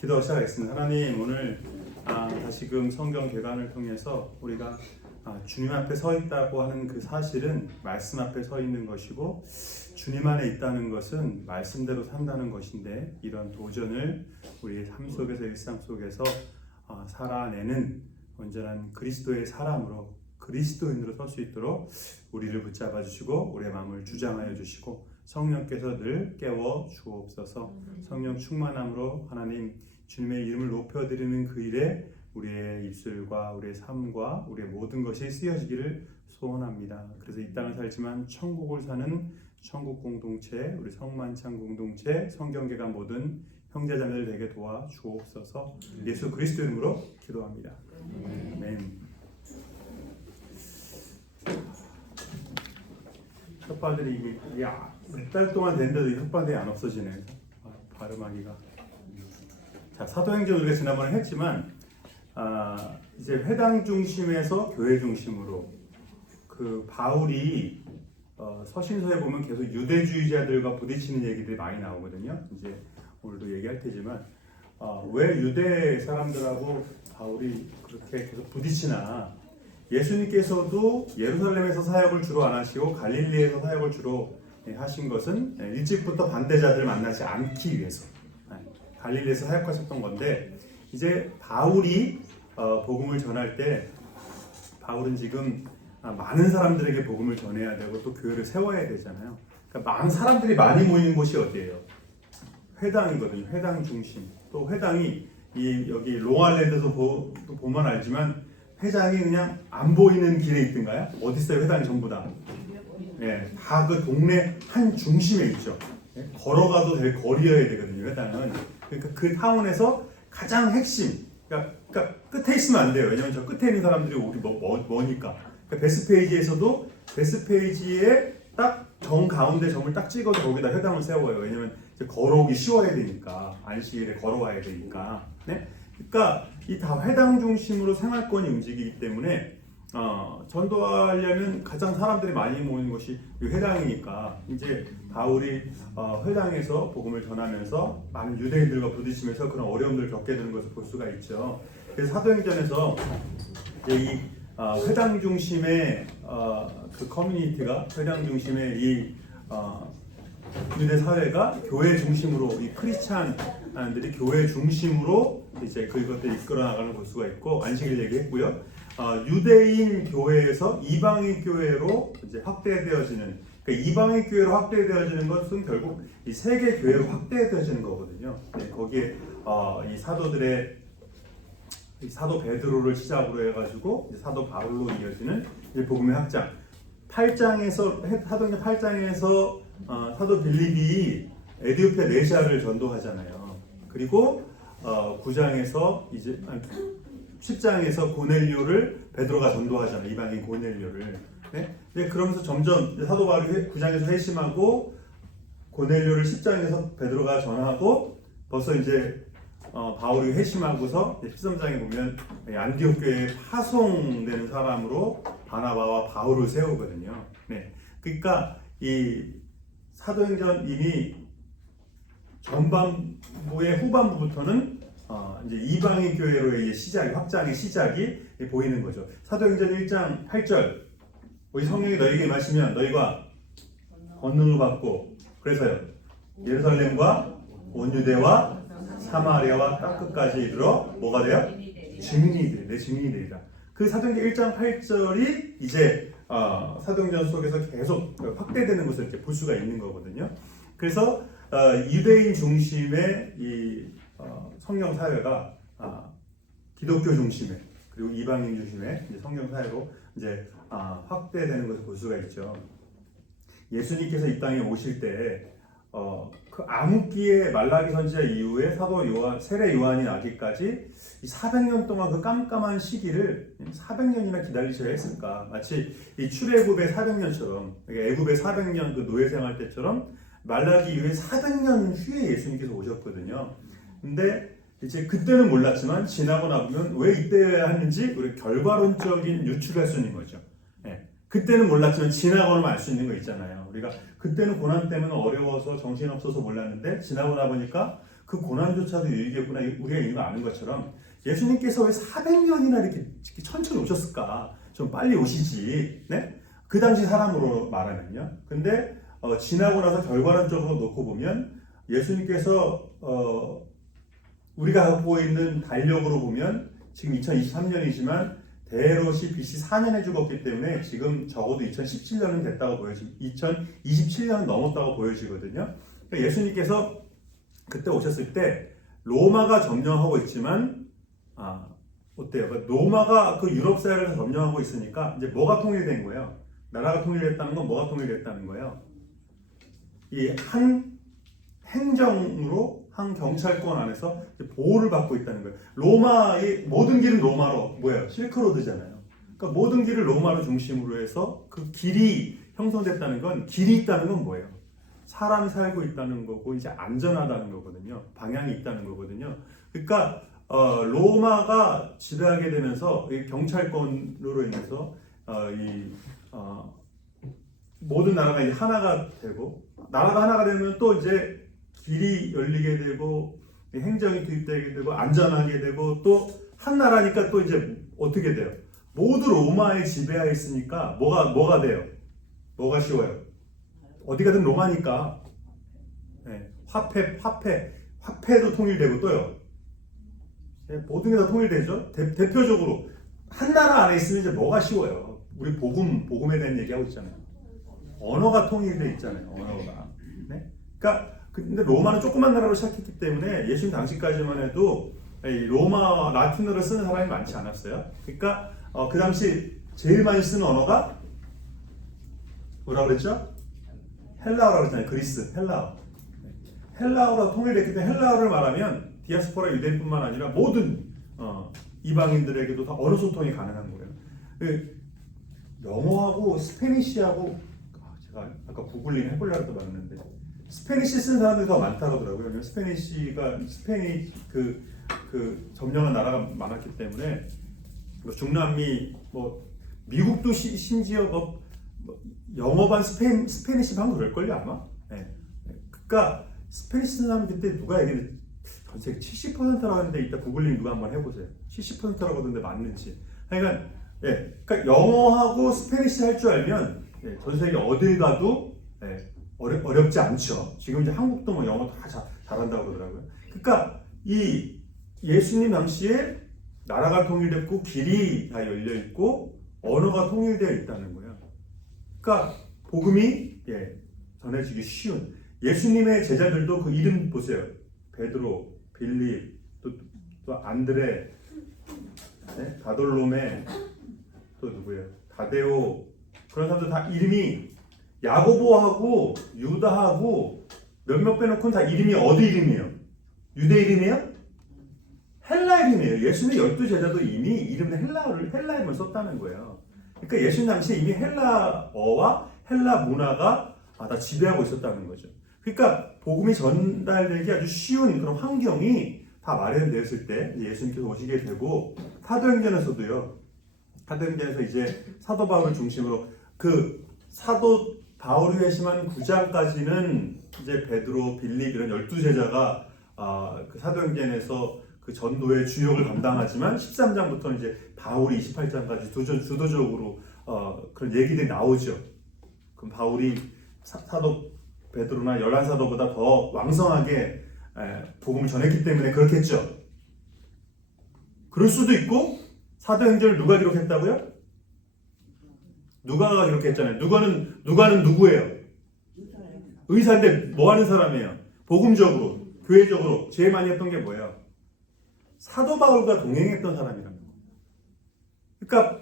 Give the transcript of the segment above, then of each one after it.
기도 시작하겠습니다. 하나님, 오늘 다시금 성경 개관을 통해서 우리가 주님 앞에 서 있다고 하는 그 사실은 말씀 앞에 서 있는 것이고, 주님 안에 있다는 것은 말씀대로 산다는 것인데, 이런 도전을 우리의 삶 속에서, 일상 속에서 살아내는 온전한 그리스도의 사람으로, 그리스도인으로 설 수 있도록 우리를 붙잡아 주시고 우리의 마음을 주장하여 주시고, 성령께서 늘 깨워 주옵소서. 성령 충만함으로 하나님 주님의 이름을 높여드리는 그 일에 우리의 입술과 우리의 삶과 우리의 모든 것이 쓰여지기를 소원합니다. 그래서 이 땅을 살지만 천국을 사는 천국 공동체, 우리 성만찬 공동체, 성경개관 모든 형제자매들 되게 도와 주옵소서. 예수 그리스도 이름으로 기도합니다. 아멘. 혓바들이 몇 달 동안 됐는데도 이 혓바들이 안 없어지네. 발음하기가. 자, 사도행전 우리가 지난번에 했지만 이제 회당 중심에서 교회 중심으로 그 바울이 서신서에 보면 계속 유대주의자들과 부딪히는 얘기들이 많이 나오거든요. 이제 오늘도 얘기할 테지만 왜 유대 사람들하고 바울이 그렇게 계속 부딪히나. 예수님께서도 예루살렘에서 사역을 주로 안 하시고 갈릴리에서 사역을 주로 하신 것은 일찍부터 반대자들을 만나지 않기 위해서 갈릴리에서 사역하셨던 건데, 이제 바울이 복음을 전할 때 바울은 지금 많은 사람들에게 복음을 전해야 되고 또 교회를 세워야 되잖아요. 그러니까 많은 사람들이 많이 모이는 곳이 어디예요? 회당이거든요. 회당 중심. 또 회당이 여기 롱아일랜드에서 보면 알지만 회장이 그냥 안 보이는 길에 있던가요? 어디 있어요? 회당이 전부 다. 다 그 동네 한 중심에 있죠. 걸어가도 될 거리여야 되거든요. 회당은. 그러니까 그 타운에서 가장 핵심. 그러니까 끝에 있으면 안 돼요. 왜냐면 저 끝에 있는 사람들이 우리 뭐니까. 그러니까 베스페이지에서도 베스페이지에 딱 정 가운데 점을 딱 찍어서 거기다 회당을 세워요. 왜냐면 이제 걸어오기 쉬워야 되니까. 안식일에 걸어와야 되니까. 네? 그러니까 이 다 회당 중심으로 생활권이 움직이기 때문에 전도하려면 가장 사람들이 많이 모이는 것이 회당이니까, 이제 바울이 회당에서 복음을 전하면서 많은 유대인들과 부딪히면서 그런 어려움들을 겪게 되는 것을 볼 수가 있죠. 그래서 사도행전에서 이 회당 중심의 그 커뮤니티가, 회당 중심의 이 유대 사회가 교회 중심으로, 이 크리스찬들이 교회 중심으로 이제 그것들을 이끌어 나가는 볼 수가 있고, 안식일 얘기했고요. 유대인 교회에서 이방인 교회로 이제 확대되어지는, 그러니까 이방인 교회로 확대되어지는 것은 결국 이 세계 교회로 확대되어지는 거거든요. 거기에 이 사도들의 사도 베드로를 시작으로 해가지고 이제 사도 바울로 이어지는 이제 복음의 확장. 8장에서 사도행전 8장에서 사도 빌립이 에디오피아 네시아를 전도하잖아요. 그리고 9장에서 이제 10장에서 고넬료를 베드로가 전도하잖아요. 이방인 고넬료를. 네? 그러면서 점점 사도 바울이 9장에서 회심하고 고넬료를 10장에서 베드로가 전하고, 벌써 이제 바울이 회심하고서 13장에 보면 안디옥 교회에 파송되는 사람으로 바나바와 바울을 세우거든요. 네. 그러니까 이 사도행전 이미 전반부의 후반부부터는 이제 이방인 교회로의 시작이, 확장의 시작이 보이는 거죠. 사도행전 1장 8절, 이 성령이 너희에게 임하시면 너희가 권능을 받고, 그래서요 예루살렘과 온 유대와 사마리아와 땅끝까지 이르러 뭐가 돼요? 증인이 내 증인이 되리라. 그 사도행전 1장 8절이 이제 사도행전 속에서 계속 확대되는 것을 이렇게 볼 수가 있는 거거든요. 그래서 유대인 중심의 이 성경 사회가 기독교 중심의, 그리고 이방인 중심의 이제 성경 사회로 이제 확대되는 것을 볼 수가 있죠. 예수님께서 이 땅에 오실 때 그 암흑기의 말라기 선지자 이후에 사도 요한, 세례 요한이 나기까지 이 400년 동안 그 깜깜한 시기를 400년이나 기다리셔야 했을까? 마치 이 출애굽의 400년처럼, 애굽의 400년 그 노예 생활 때처럼 말라기 이후에 400년 후에 예수님께서 오셨거든요. 근데 이제 그때는 몰랐지만 지나고 나면 왜 이때여야 하는지 우리 결과론적인 유추할 수 있는 거죠. 그때는 몰랐지만 지나고 나면 알 수 있는 거 있잖아요. 우리가 그때는 고난 때문에 어려워서 정신없어서 몰랐는데 지나고 나 보니까 그 고난조차도 유익이었구나. 우리가 이미 아는 것처럼 예수님께서 왜 400년이나 이렇게 천천히 오셨을까? 좀 빨리 오시지. 네? 그 당시 사람으로 말하면요. 근데 지나고 나서 결과론적으로 놓고 보면 예수님께서 우리가 갖고 있는 달력으로 보면 지금 2023년이지만 대롯이 BC 4년에 죽었기 때문에 지금 적어도 2017년은 됐다고 보여지고 2027년은 넘었다고 보여지거든요. 그러니까 예수님께서 그때 오셨을 때 로마가 점령하고 있지만 어때요? 로마가 그 유럽 사회를 점령하고 있으니까 이제 뭐가 통일된 거예요? 나라가 통일됐다는 건 뭐가 통일됐다는 거예요? 이 한 행정으로 한 경찰권 안에서 보호를 받고 있다는 거예요. 로마의 모든 길은 로마로 뭐예요? 실크로드잖아요. 그러니까 모든 길을 로마로 중심으로 해서 그 길이 형성됐다는 건 길이 있다는 건 뭐예요? 사람이 살고 있다는 거고 이제 안전하다는 거거든요. 방향이 있다는 거거든요. 그러니까 로마가 지배하게 되면서 이 경찰권으로 인해서 모든 나라가 이제 하나가 되고 나라가 하나가 되면 또 이제 길이 열리게 되고 행정이 투입되게 되고 안전하게 되고 또 한 나라니까 또 이제 어떻게 돼요? 모두 로마의 지배하에 있으니까 뭐가 돼요? 뭐가 쉬워요? 어디 가든 로마니까 네, 화폐도 통일되고 또요. 네, 모든 게 다 통일되죠. 대표적으로 한 나라 안에 있으면 이제 뭐가 쉬워요? 우리 복음에 대한 얘기하고 있잖아요. 언어가 통일돼 있잖아요. 언어가. 네? 그러니까 근데 로마는 조그만 나라로 시작했기 때문에 예수님 당시까지만 해도 로마 라틴어를 쓰는 사람이 많지 않았어요. 그러니까 그 당시 제일 많이 쓰는 언어가 뭐라고 그랬죠? 헬라어라고 했잖아요. 그리스 헬라어. 헬라어로 통일됐기 때문에 헬라어를 말하면 디아스포라 유대인뿐만 아니라 모든 이방인들에게도 다 언어 소통이 가능한 거예요. 영어하고 스페니쉬하고 제가 아까 구글링 해보려고 봤는데 스페니쉬 쓰는 사람들이 더 많다고 하더라고요. 왜냐면 스페인이 그 점령한 나라가 많았기 때문에 중남미 미국도 심지어 영어반 스페니쉬 반 그럴걸요 아마. 네. 그러니까 스페니쉬 쓰는 사람 그때 누가 얘기했는데 전 세계 70%라고 하는데 이따 구글링 누가 한번 해보세요. 70%라고 하던데 맞는지. 그러니까 영어하고 스페니쉬 할 줄 알면 전 세계 어딜 가도 어렵지 않죠. 지금 이제 한국도 영어 다 잘한다고 그러더라고요. 그러니까 이 예수님 당시에 나라가 통일됐고 길이 다 열려 있고 언어가 통일되어 있다는 거예요. 그러니까 복음이 전해지기 쉬운 예수님의 제자들도 그 이름 보세요. 베드로, 빌립, 또 안드레, 바돌로메, 또 누구예요? 다데오 그런 사람들 다 이름이 야고보하고 유다하고 몇몇 빼놓고는 다 이름이 어디 이름이에요? 유대 이름이에요? 헬라 이름이에요. 예수님의 12제자도 이미 이름은 헬라 이름을 썼다는 거예요. 그러니까 예수님 당시에 이미 헬라어와 헬라 문화가 다 지배하고 있었다는 거죠. 그러니까 복음이 전달되기 아주 쉬운 그런 환경이 다 마련되었을 때 예수님께서 오시게 되고 사도행전에서도요. 사도행전에서 이제 사도 바울을 중심으로 그 사도 바울이 회심한 9장까지는 이제 베드로, 빌립 이런 12제자가 그 사도행전에서 그 전도의 주역을 감당하지만 13장부터는 이제 바울이 28장까지 주도적으로 그런 얘기들이 나오죠. 그럼 바울이 사도 베드로나 11사도보다 더 왕성하게 복음을 전했기 때문에 그렇겠죠. 그럴 수도 있고 사도행전을 누가 기록했다고요? 누가가 기록했잖아요. 누가는 누구예요? 의사인데 뭐 하는 사람이에요? 복음적으로, 교회적으로 제일 많이 했던 게 뭐예요? 사도 바울과 동행했던 사람이라는 거예요. 그러니까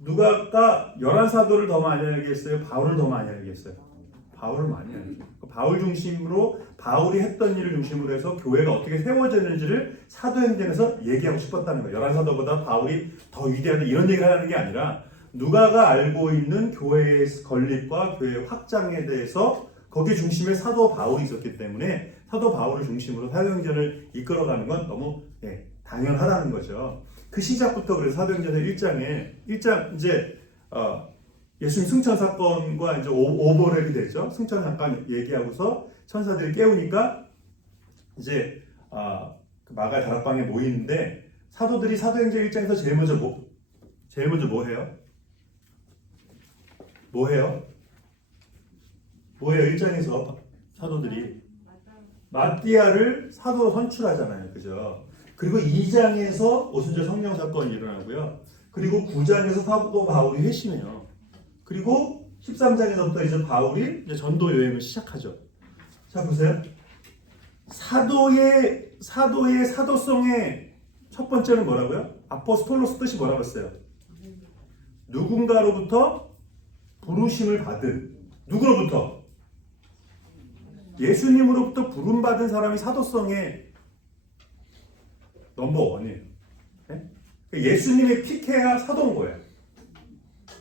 누가가 11사도를 더 많이 알겠어요? 바울을 더 많이 알겠어요? 바울을 많이 알죠. 바울 중심으로 바울이 했던 일을 중심으로 해서 교회가 어떻게 세워졌는지를 사도행전에서 얘기하고 싶었다는 거예요. 11사도보다 바울이 더 위대하다 이런 얘기를 하는 게 아니라 누가가 알고 있는 교회의 건립과 교회의 확장에 대해서 거기 중심에 사도 바울이 있었기 때문에 사도 바울을 중심으로 사도행전을 이끌어가는 건 너무 당연하다는 거죠. 그 시작부터 그래서 사도행전의 1장 이제 예수님 승천 사건과 이제 오버랩이 되죠. 승천 잠깐 얘기하고서 천사들이 깨우니까 이제 그 마가 다락방에 모이는데 사도들이 사도행전 1장에서 제일 먼저 뭐 해요? 뭐 해요? 1장에서 사도들이 마띠아를 사도로 선출하잖아요. 그죠? 그리고 2장에서 오순절 성령 사건이 일어나고요. 그리고 9장에서 사도 바울이 회심해요. 그리고 13장에서부터 이제 바울이 이제 전도 여행을 시작하죠. 자, 보세요. 사도의 사도성의 첫 번째는 뭐라고요? 아포스톨로스 뜻이 뭐라고 했어요? 누군가로부터 부르심을 받은. 누구로부터? 예수님으로부터 부름받은 사람이 사도성의 넘버원이에요. 네? 예수님의 픽해야 사도인 거예요.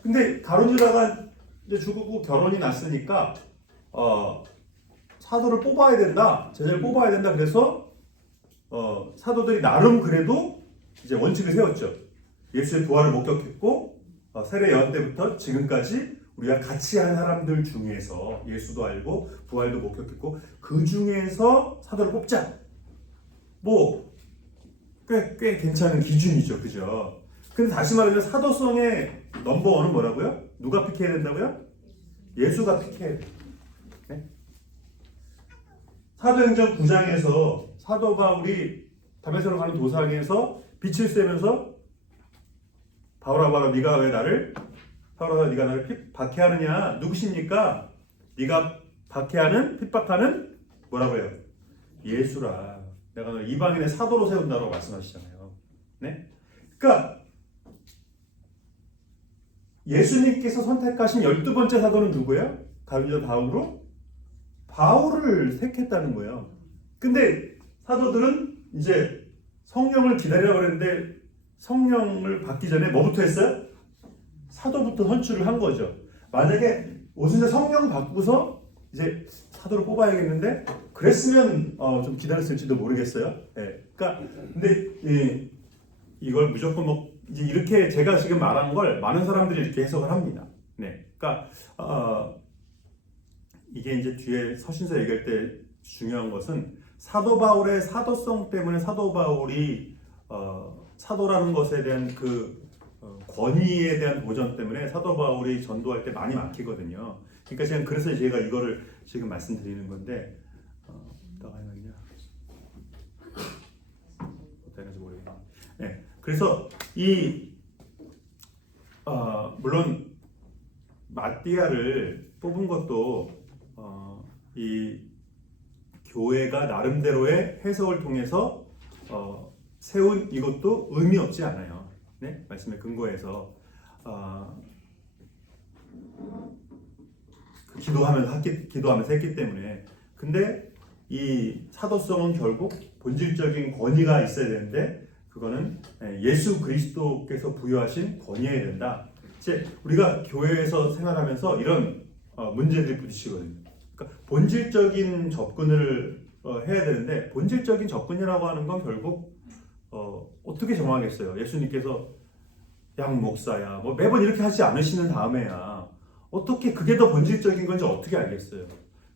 근데 가룟 유다가 이제 죽고 결혼이 났으니까 사도를 뽑아야 된다, 제자를 뽑아야 된다. 그래서 사도들이 나름 그래도 이제 원칙을 세웠죠. 예수의 부활을 목격했고 세례 요한 때부터 지금까지 우리가 같이 한 사람들 중에서 예수도 알고 부활도 목격했고 그 중에서 사도를 뽑자. 뭐 꽤 괜찮은 기준이죠, 그죠? 근데 다시 말하면 사도성의 넘버원은 뭐라고요? 누가 픽해야 된다고요? 예수가 픽해야 돼요. 네? 사도행전 9장에서 사도 바울이 다메섹으로 가는 도상에서 빛을 쐬면서 바울아 네가 왜 나를 바울아 네가 나를 박해하느냐? 누구십니까? 네가 박해하는 핍박하는 뭐라고요? 예수라. 내가 너 이방인의 사도로 세운다고 말씀하시잖아요. 네? 그러니까 예수님께서 선택하신 12번째 사도는 누구예요? 가룟 유다 바울을 택했다는 거예요. 근데 사도들은 이제 성령을 기다리라고 그랬는데 성령을 받기 전에 뭐부터 했어요? 사도부터 선출을 한 거죠. 만약에 오순절 성령 받고서 이제 사도를 뽑아야겠는데 그랬으면 좀 기다렸을지도 모르겠어요. 네. 그러니까 근데 이걸 무조건 뭐 이제 이렇게 제가 지금 말한 걸 많은 사람들이 이렇게 해석을 합니다. 네. 그러니까 이게 이제 뒤에 서신서 얘기할 때 중요한 것은 사도 바울의 사도성 때문에 사도 바울이 사도라는 것에 대한 그 권위에 대한 도전 때문에 사도 바울이 전도할 때 많이 막히거든요. 그러니까 그래서 제가 이거를 지금 말씀드리는 건데 어디다가 해놨냐? 어디다 해놨는지 모르겠네. 네, 그래서 물론 마띠아를 뽑은 것도 이 교회가 나름대로의 해석을 통해서 세운 이것도 의미 없지 않아요. 네? 말씀의 근거에서 기도하면서 했기 때문에. 근데 이 사도성은 결국 본질적인 권위가 있어야 되는데 그거는 예수 그리스도께서 부여하신 권위여야 된다. 이제 우리가 교회에서 생활하면서 이런 문제들이 부딪히거든요. 그러니까 본질적인 접근을 해야 되는데 본질적인 접근이라고 하는 건 결국 어떻게 정하겠어요? 예수님께서 양 목사야 뭐 매번 이렇게 하지 않으시는 다음에야 어떻게 그게 더 본질적인 건지 어떻게 알겠어요?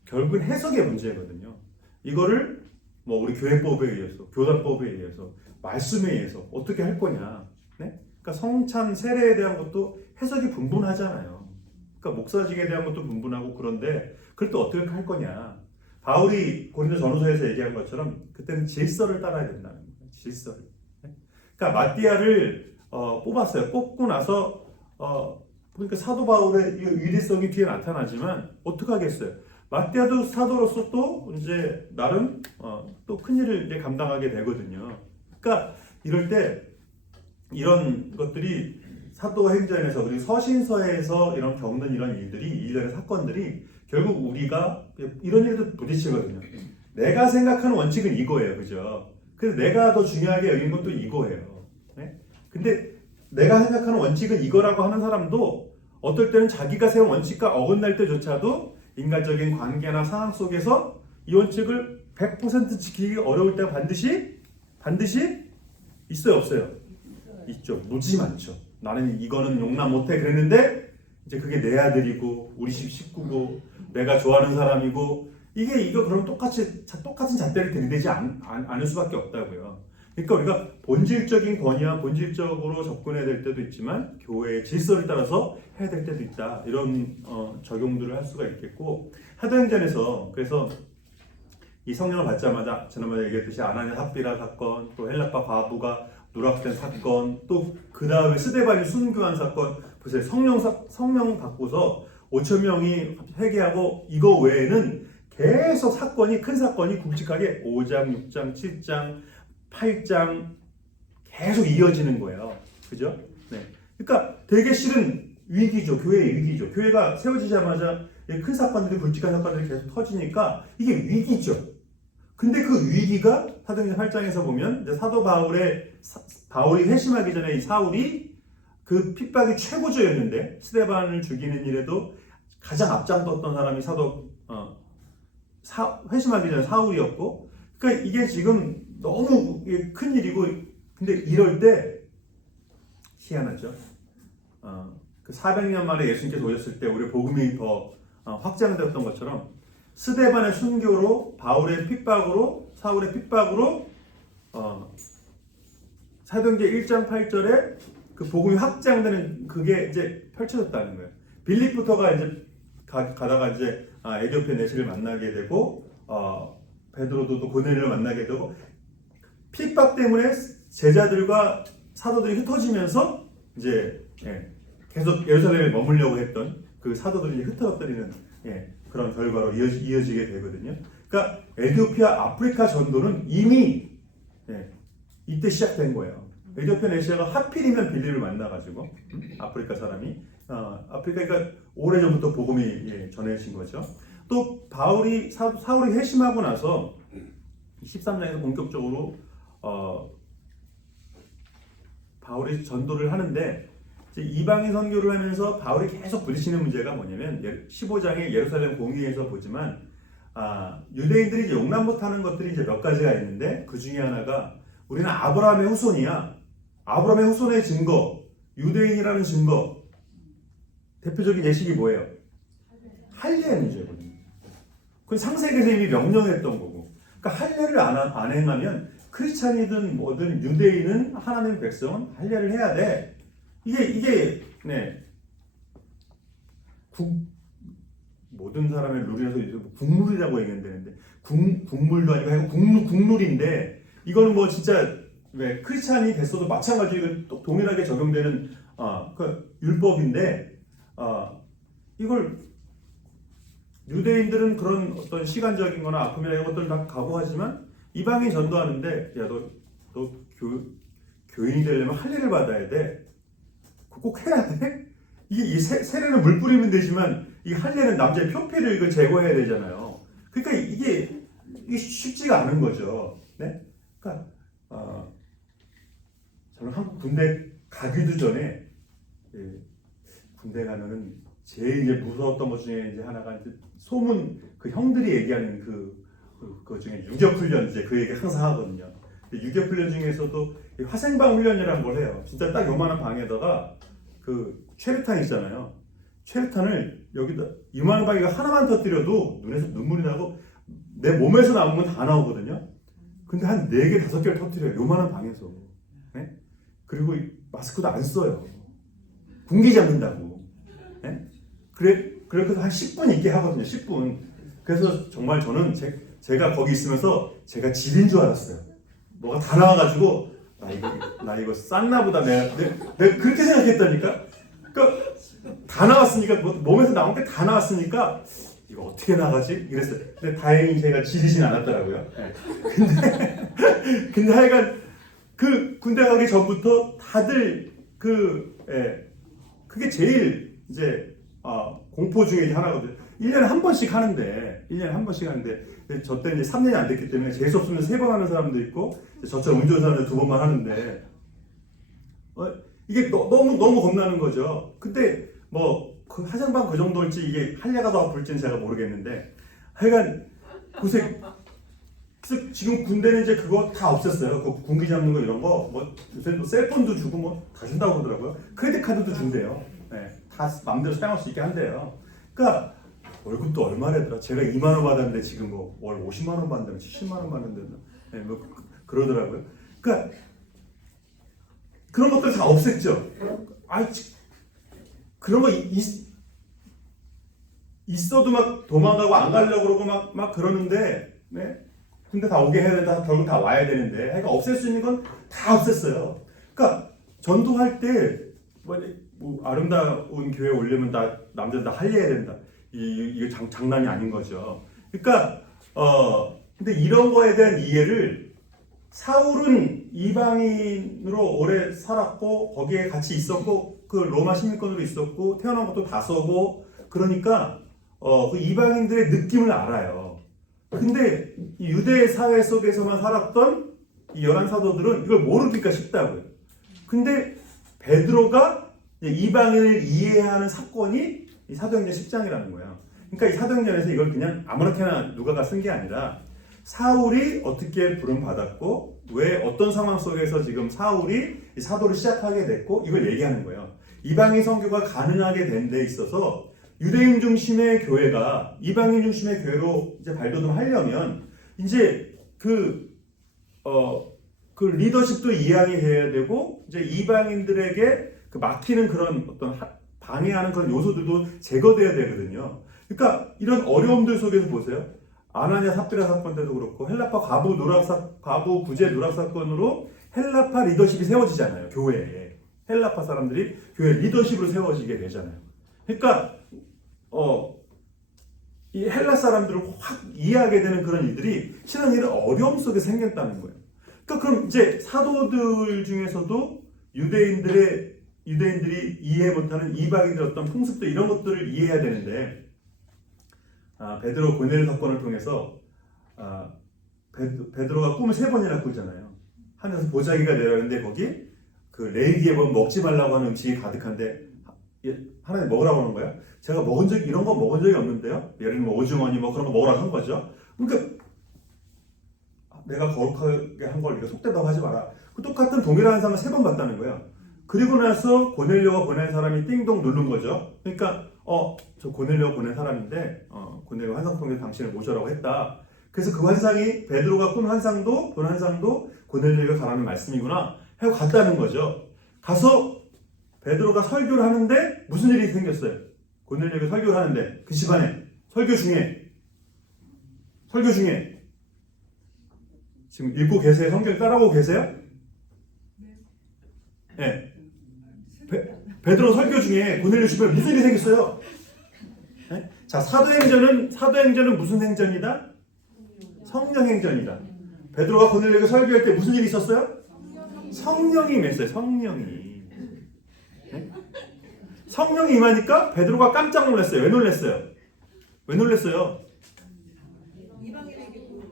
결국은 해석의 문제거든요. 이거를 뭐 우리 교회법에 의해서 교단법에 의해서 말씀에 의해서 어떻게 할 거냐? 네? 그러니까 성찬 세례에 대한 것도 해석이 분분하잖아요. 그러니까 목사직에 대한 것도 분분하고 그런데 그걸 또 어떻게 할 거냐? 바울이 고린도 전후서에서 얘기한 것처럼 그때는 질서를 따라야 된다는 거예요. 질서를. 네? 그러니까 마띠아를 뽑았어요. 뽑고 나서 그러니까 사도 바울의 위대성이 뒤에 나타나지만 어떻게 하겠어요? 마띠아도 사도로서 또 이제 나름 또 큰 일을 이제 감당하게 되거든요. 그러니까 이럴 때 이런 것들이 사도행전에서 그리고 서신서에서 겪는 이런 일들이 이런 사건들이 결국 우리가 이런 일도 부딪히거든요. 내가 생각하는 원칙은 이거예요, 그죠? 그래서 내가 더 중요하게 여기는 것도 이거예요. 네? 근데 내가 생각하는 원칙은 이거라고 하는 사람도 어떨 때는 자기가 세운 원칙과 어긋날 때조차도 인간적인 관계나 상황 속에서 이 원칙을 100% 지키기 어려울 때가 반드시 있어요, 없어요? 있죠. 무지 많죠. 나는 이거는 용납 못해 그랬는데 이제 그게 내 아들이고 우리 집 식구고 내가 좋아하는 사람이고 이거 그럼 똑같은 잣대를 들이대지 않을 수밖에 없다고요. 그러니까 우리가 본질적인 권위와 본질적으로 접근해야 될 때도 있지만 교회의 질서를 따라서 해야 될 때도 있다. 이런 적용들을 할 수가 있겠고, 사도행전에서 그래서 이 성령을 받자마자 지난번에 얘기했듯이 아나니아 삽비라 사건, 또 헬라파 과부가 누락된 사건, 또 그 다음에 스데반이 순교한 사건, 보세요. 성령 받고서 5천 명이 회개하고 이거 외에는 계속 큰 사건이 굵직하게 5장, 6장, 7장, 8장 계속 이어지는 거예요. 그죠? 네. 그러니까 되게 실은 위기죠. 교회의 위기죠. 교회가 세워지자마자 큰 사건들이 굵직한 사건들이 계속 터지니까 이게 위기죠. 근데 그 위기가 사도행전 8장에서 보면 이제 사도 바울이 회심하기 전에 이 사울이 그 핍박이 최고조였는데 스데반을 죽이는 일에도 가장 앞장섰던 사람이 회심하기 전에 사울이었고, 그러니까 이게 지금 너무 큰 일이고, 근데 이럴 때 희한하죠. 그 400년 만에 예수님께서 오셨을 때 우리 복음이 더 확장되었던 것처럼 스데반의 순교로 바울의 핍박으로 사울의 핍박으로 사도행전 1장 8절에 그 복음이 확장되는 그게 이제 펼쳐졌다는 거예요. 빌립부터가 이제 가다가 이제 에디오피아 내시를 만나게 되고 베드로도 또 고넬료를 만나게 되고 핍박 때문에 제자들과 사도들이 흩어지면서 이제 계속 예루살렘에 머물려고 했던 그 사도들이 흩어뜨리는 그런 결과로 이어지게 되거든요. 그러니까 에디오피아 아프리카 전도는 이미 이때 시작된 거예요. 에디오피아 내시아가 하필이면 빌립을 만나가지고 아프리카 사람이 아프리카가 오래전부터 복음이 전해진 거죠. 또 사울이 회심하고 나서 13장에서 본격적으로 바울이 전도를 하는데 이방인 선교를 하면서 바울이 계속 부딪히는 문제가 뭐냐면 15장의 예루살렘 공의에서 보지만 유대인들이 이제 용납 못하는 것들이 이제 몇 가지가 있는데 그 중에 하나가 우리는 아브라함의 후손이야. 아브라함의 후손의 증거, 유대인이라는 증거. 대표적인 예식이 뭐예요? 할례 문제거든요. 그건 창세기에서 이미 명령했던 거고. 그러니까 할례를 안 행하면 크리스찬이든 뭐든 유대인은 하나님의 백성은 할례를 해야 돼. 이게 모든 사람의 룰이라서 국룰이라고 얘기한다는데 국물도 아니고 국룰인데 이거는 뭐 진짜 왜 크리스찬이 됐어도 마찬가지로 동일하게 적용되는 그 율법인데 이걸 유대인들은 그런 어떤 시간적인 거나 아픔이나 이런 것들을 다 각오하지만 이방인 전도하는데 너 교인이 되려면 할례를 받아야 돼. 꼭 해야 돼? 이 세례는 물 뿌리면 되지만 이 할례는 남자의 표피를 제거해야 되잖아요. 그러니까 이게 쉽지가 않은 거죠. 네? 그러니까 저는 한국 군대 가기도 전에 군대 가면은 제일 이제 무서웠던 것 중에 이제 하나가 이제 소문 그 형들이 얘기하는 그 중에 유격훈련 이제 그 얘기 항상 하거든요. 유격훈련 중에서도 화생방 훈련이라는 걸 해요. 진짜 딱 요만한 방에다가 그 최루탄 있잖아요. 최루탄을 여기다 이만한 방에가 하나만 터뜨려도 눈에서 눈물이 나고 내 몸에서 나온 건 다 나오거든요. 근데 한 4개, 5개를 터뜨려요. 요만한 방에서. 네? 그리고 마스크도 안 써요. 군기 잡는다고. 네? 그래서 한 10분 있게 하거든요. 10분. 그래서 정말 저는 제가 거기 있으면서 제가 질인 줄 알았어요. 뭐가 다 나와가지고 나 이거 쌌나 보다. 내가 그렇게 생각했다니까. 그러니까 다 나왔으니까 몸에서 나온 게 다 나왔으니까 이거 어떻게 나가지? 이랬어요. 근데 다행히 제가 지르진 않았더라고요. 네. 근데 하여간 그 군대 가기 전부터 다들 그게 제일 이제 공포 중에 하나거든요. 1년에 한 번씩 하는데 저 때는 이제 3년이 안 됐기 때문에 재수 없으면 3번 하는 사람도 있고 저처럼 운전사는 2번만 하는데 이게 너무 겁나는 거죠. 근데 그 화생방 그 정도일지 이게 할례가 더 아플지는 제가 모르겠는데 하여간 지금 군대는 이제 그거 다 없앴어요. 그 군기 잡는 거 이런 거 요새 셀폰도 주고 다 준다고 하더라고요. 크레딧 카드도 준대요. 네, 다 마음대로 사용할 수 있게 한대요. 그러니까 월급도 얼마래더라? 제가 2만 원 받았는데 지금 뭐 월 50만 원 받는다면 70만 원 받는다면 네, 뭐 그러더라고요. 그러니까 그런 것들 다 없앴죠. 그런 거 있어도 막 도망가고 안 가려고 그러고 막 그러는데, 네? 근데 다 오게 해야 된다. 결국 다 와야 되는데, 그러니까 없앨 수 있는 건 다 없앴어요. 그러니까 전도할 때 뭐 아름다운 교회 오려면 다 남자들 다 할례해야 된다. 이게 장난이 아닌 거죠. 그러니까 근데 이런 거에 대한 이해를 사울은 이방인으로 오래 살았고 거기에 같이 있었고 그 로마 시민권으로 있었고 태어난 것도 다서고 그러니까 그 이방인들의 느낌을 알아요. 근데 이 유대 사회 속에서만 살았던 이 열한 사도들은 이걸 모르기가 쉽다고요. 근데 베드로가 이방인을 이해하는 사건이 이 사도행전 10장이라는 거예요. 그러니까 이 사도행전에서 이걸 그냥 아무렇게나 누가가 쓴 게 아니라 사울이 어떻게 부름 받았고 왜 어떤 상황 속에서 지금 사울이 사도를 시작하게 됐고 이걸 얘기하는 거예요. 이방인 선교가 가능하게 된 데 있어서 유대인 중심의 교회가 이방인 중심의 교회로 이제 발돋움하려면 이제 그 리더십도 이양해야 되고 이제 이방인들에게 그 막히는 그런 어떤 방해하는 그런 요소들도 제거돼야 되거든요. 그러니까 이런 어려움들 속에서 보세요. 아나니아 삽비라 사건 때도 그렇고 헬라파 과부 구제 누락 사건으로 헬라파 리더십이 세워지잖아요. 교회에 헬라파 사람들이 교회 리더십으로 세워지게 되잖아요. 그러니까 이 헬라 사람들을 확 이해하게 되는 그런 일들이 실은 이런 어려움 속에 생겼다는 거예요. 그러니까 그럼 이제 사도들 중에서도 유대인들이 이해 못하는 이방인들 어떤 풍습도 이런 것들을 이해해야 되는데 베드로 고넬 사건을 통해서 베드로가 꿈을 3번이나 꾸잖아요. 하늘에서 보자기가 내려오는데 거기 그 레위기에 보면 먹지 말라고 하는 음식이 가득한데 하나님 먹으라고 하는 거예요. 제가 이런 거 먹은 적이 없는데요. 예를 들면 오징어니 뭐 그런 거 먹으라고 한 거죠. 그러니까 내가 거룩하게 한 걸 속되다고 하지 마라. 그 똑같은 동일한 상을 3번 봤다는 거예요. 그리고 나서 고넬료가 보낸 사람이 띵동 누른 거죠. 그러니까 저 고넬료가 보낸 사람인데 고넬료 환상 통해서 당신을 모셔라고 했다. 그래서 그 환상이 베드로가 꾼 환상도 본 환상도 고넬료가 가라는 말씀이구나 하고 갔다는 거죠. 가서 베드로가 설교를 하는데 무슨 일이 생겼어요? 고넬료가 설교를 하는데 그 시간에 설교 중에 지금 읽고 계세요? 성경 따라오고 계세요? 네. 베드로 설교 중에 고넬료 주변에 무슨 일이 생겼어요? 네? 자, 사도행전은 무슨 행전이다? 성령행전이다. 베드로가 고넬료에게 설교할 때 무슨 일이 있었어요? 성령이 임했어요. 성령이. 네? 성령이 임하니까 베드로가 깜짝 놀랐어요. 왜 놀랐어요?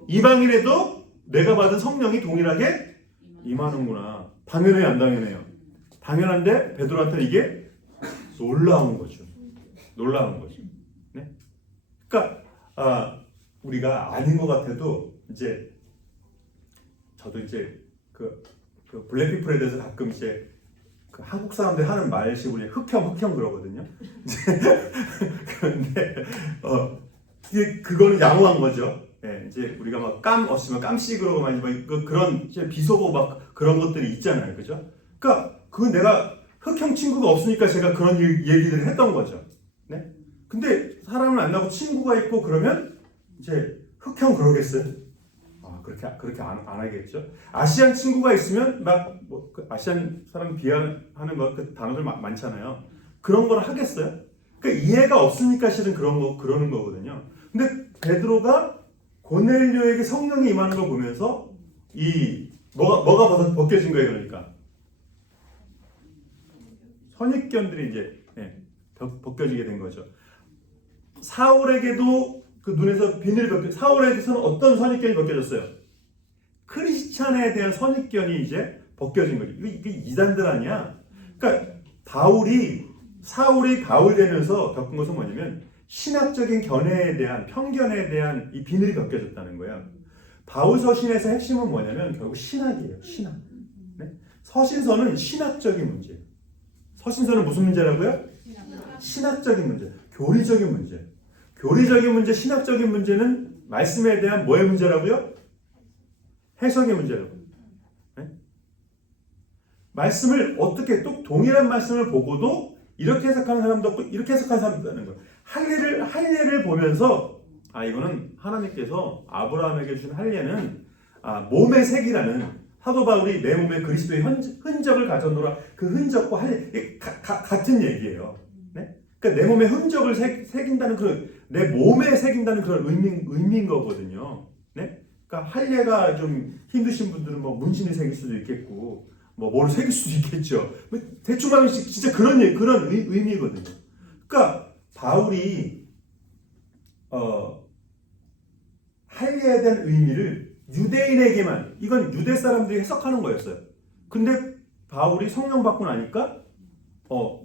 이방인에도 내가 받은 성령이 동일하게 임하는구나. 당연해요, 안 당연해요? 당연한데 베드로한테는 이게 놀라운 거죠. 네? 그러니까 우리가 아닌 것 같아도 이제 저도 이제 그 블랙피플에 대해서 가끔 이제 그 한국 사람들 하는 말식으로 흑형 그러거든요. 그런데 이게 그거는 양호한 거죠. 예, 이제 우리가 막 깜 없으면 깜찍으로 막 그런 이제 비속어 막 그런 것들이 있잖아요, 그죠? 그러니까 그건 내가 흑형 친구가 없으니까 제가 그런 얘기들을 했던 거죠. 네? 근데 사람을 만나고 친구가 있고 그러면 이제 흑형 그러겠어요? 그렇게 안 하겠죠. 아시안 친구가 있으면 그 아시안 사람 비하하는 그 단어들 많잖아요. 그런 걸 하겠어요? 그러니까 이해가 없으니까 실은 그러는 거거든요. 근데 베드로가 고넬료에게 성령이 임하는 걸 보면서 뭐가 벗겨진 거예요, 그러니까 선입견들이 이제 벗겨지게 된 거죠. 사울에게도 그 눈에서 비늘이 사울에게서는 어떤 선입견이 벗겨졌어요? 크리스찬에 대한 선입견이 이제 벗겨진 거죠. 이게 이단들 아니야? 그러니까 사울이 바울 되면서 겪은 것은 뭐냐면 신학적인 편견에 대한 이 비늘이 벗겨졌다는 거예요. 바울 서신에서 핵심은 뭐냐면 결국 신학이에요. 신학. 네? 서신서는 신학적인 문제예요. 서신서는 무슨 문제라고요? 신학적인 문제, 교리적인 문제. 교리적인 문제, 신학적인 문제는 말씀에 대한 뭐의 문제라고요? 해석의 문제라고. 네? 말씀을 어떻게 또 동일한 말씀을 보고도 이렇게 해석하는 사람도 없고 이렇게 해석하는 사람도 있다는 거예요. 할례를 보면서 이거는 하나님께서 아브라함에게 주신 할례는 몸의 색이라는 사도 바울이 내 몸에 그리스도의 흔적을 가졌노라 그 흔적과 할례 같은 얘기예요. 네? 그러니까 내 몸에 흔적을 새긴다는 그런 내 몸에 새긴다는 그런 의미인 거거든요. 네? 그러니까 할례가 좀 힘드신 분들은 뭐 문신을 새길 수도 있겠고 뭐 뭐를 새길 수도 있겠죠. 대충 말하면 진짜 그런 의미거든요. 그러니까 바울이 할례에 대한 의미를 유대인에게만 이건 유대 사람들이 해석하는 거였어요. 근데 바울이 성령 받고 나니까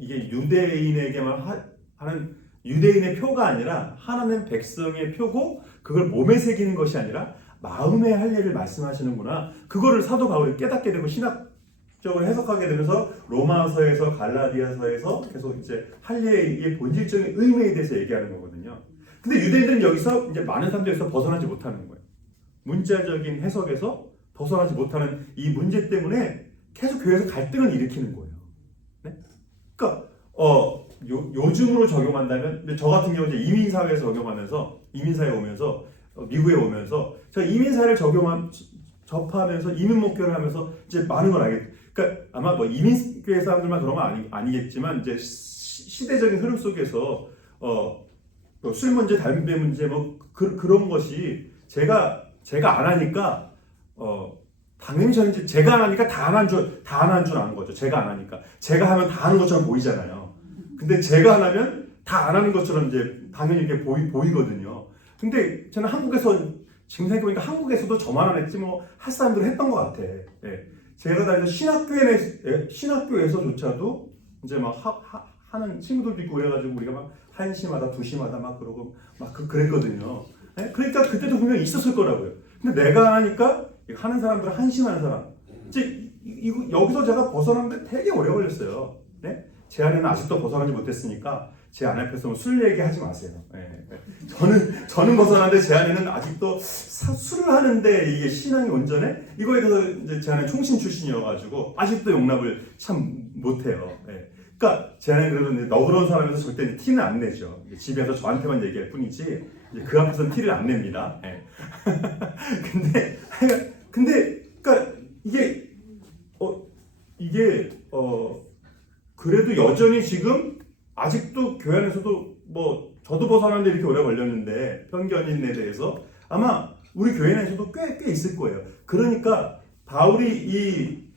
이게 유대인에게만 하는 유대인의 표가 아니라 하나님 백성의 표고 그걸 몸에 새기는 것이 아니라 마음의 할례를 말씀하시는구나. 그거를 사도 바울이 깨닫게 되고 신학적으로 해석하게 되면서 로마서에서 갈라디아서에서 계속 이제 할례의 본질적인 의미에 대해서 얘기하는 거거든요. 근데 유대인들은 여기서 이제 많은 사람들에서 벗어나지 못하는 거예요. 문자적인 해석에서 벗어나지 못하는 이 문제 때문에 계속 교회에서 갈등을 일으키는 거예요. 네? 그러니까 요즘으로 적용한다면 저 같은 경우 이제 이민사회에서 적용하면서 이민사회에 오면서 미국에 오면서 제가 이민사회를 접하면서 이민 목회를 하면서 이제 많은 걸 알게. 그러니까 아마 뭐 이민교회 사람들만 그런 건 아니겠지만 이제 시대적인 흐름 속에서 술 문제, 담배 문제 뭐 그런 것이 제가 안 하니까 당연히 저는 이제 제가 안 하니까 다 안 한 줄 아는 거죠. 제가 안 하니까 제가 하면 다 하는 것처럼 보이잖아요. 근데 제가 안 하면 다 안 하는 것처럼 이제 당연히 이렇게 보이거든요. 근데 저는 한국에서 지금 생각해보니까 한국에서도 저만 안 했지 뭐 할 사람들은 했던 것 같아. 예. 제가 다니는 신학교에서조차도 이제 막 하는 친구들도 있고 그래가지고 우리가 막 1시마다 2시마다 막 그러고 막 그랬거든요. 예? 그러니까 그때도 분명히 있었을 거라고요. 근데 내가 안 하니까 하는 사람들은 한심한 사람. 이제 여기서 제가 벗어나는데 되게 오래 걸렸어요. 네? 제 안에는 아직도 벗어나지 못했으니까 제 안 앞에서 술 얘기하지 마세요. 예. 저는 벗어났는데 제 안에는 아직도 술을 하는데 이게 신앙이 온전해? 이거에 대해서 이제 제 안에 총신 출신이어가지고 아직도 용납을 참 못해요. 예. 그러니까 제 안에 그래도 너그러운 사람에서 절대 티는 안 내죠. 집에서 저한테만 얘기할 뿐이지 그 앞에서는 티를 안 냅니다. 예. 근데 그러니까 이게 그래도 여전히 지금 아직도 교회 안에서도 뭐 저도 벗어나는데 이렇게 오래 걸렸는데 편견인에 대해서 아마 우리 교회 안에서도 꽤 있을 거예요. 그러니까 바울이 이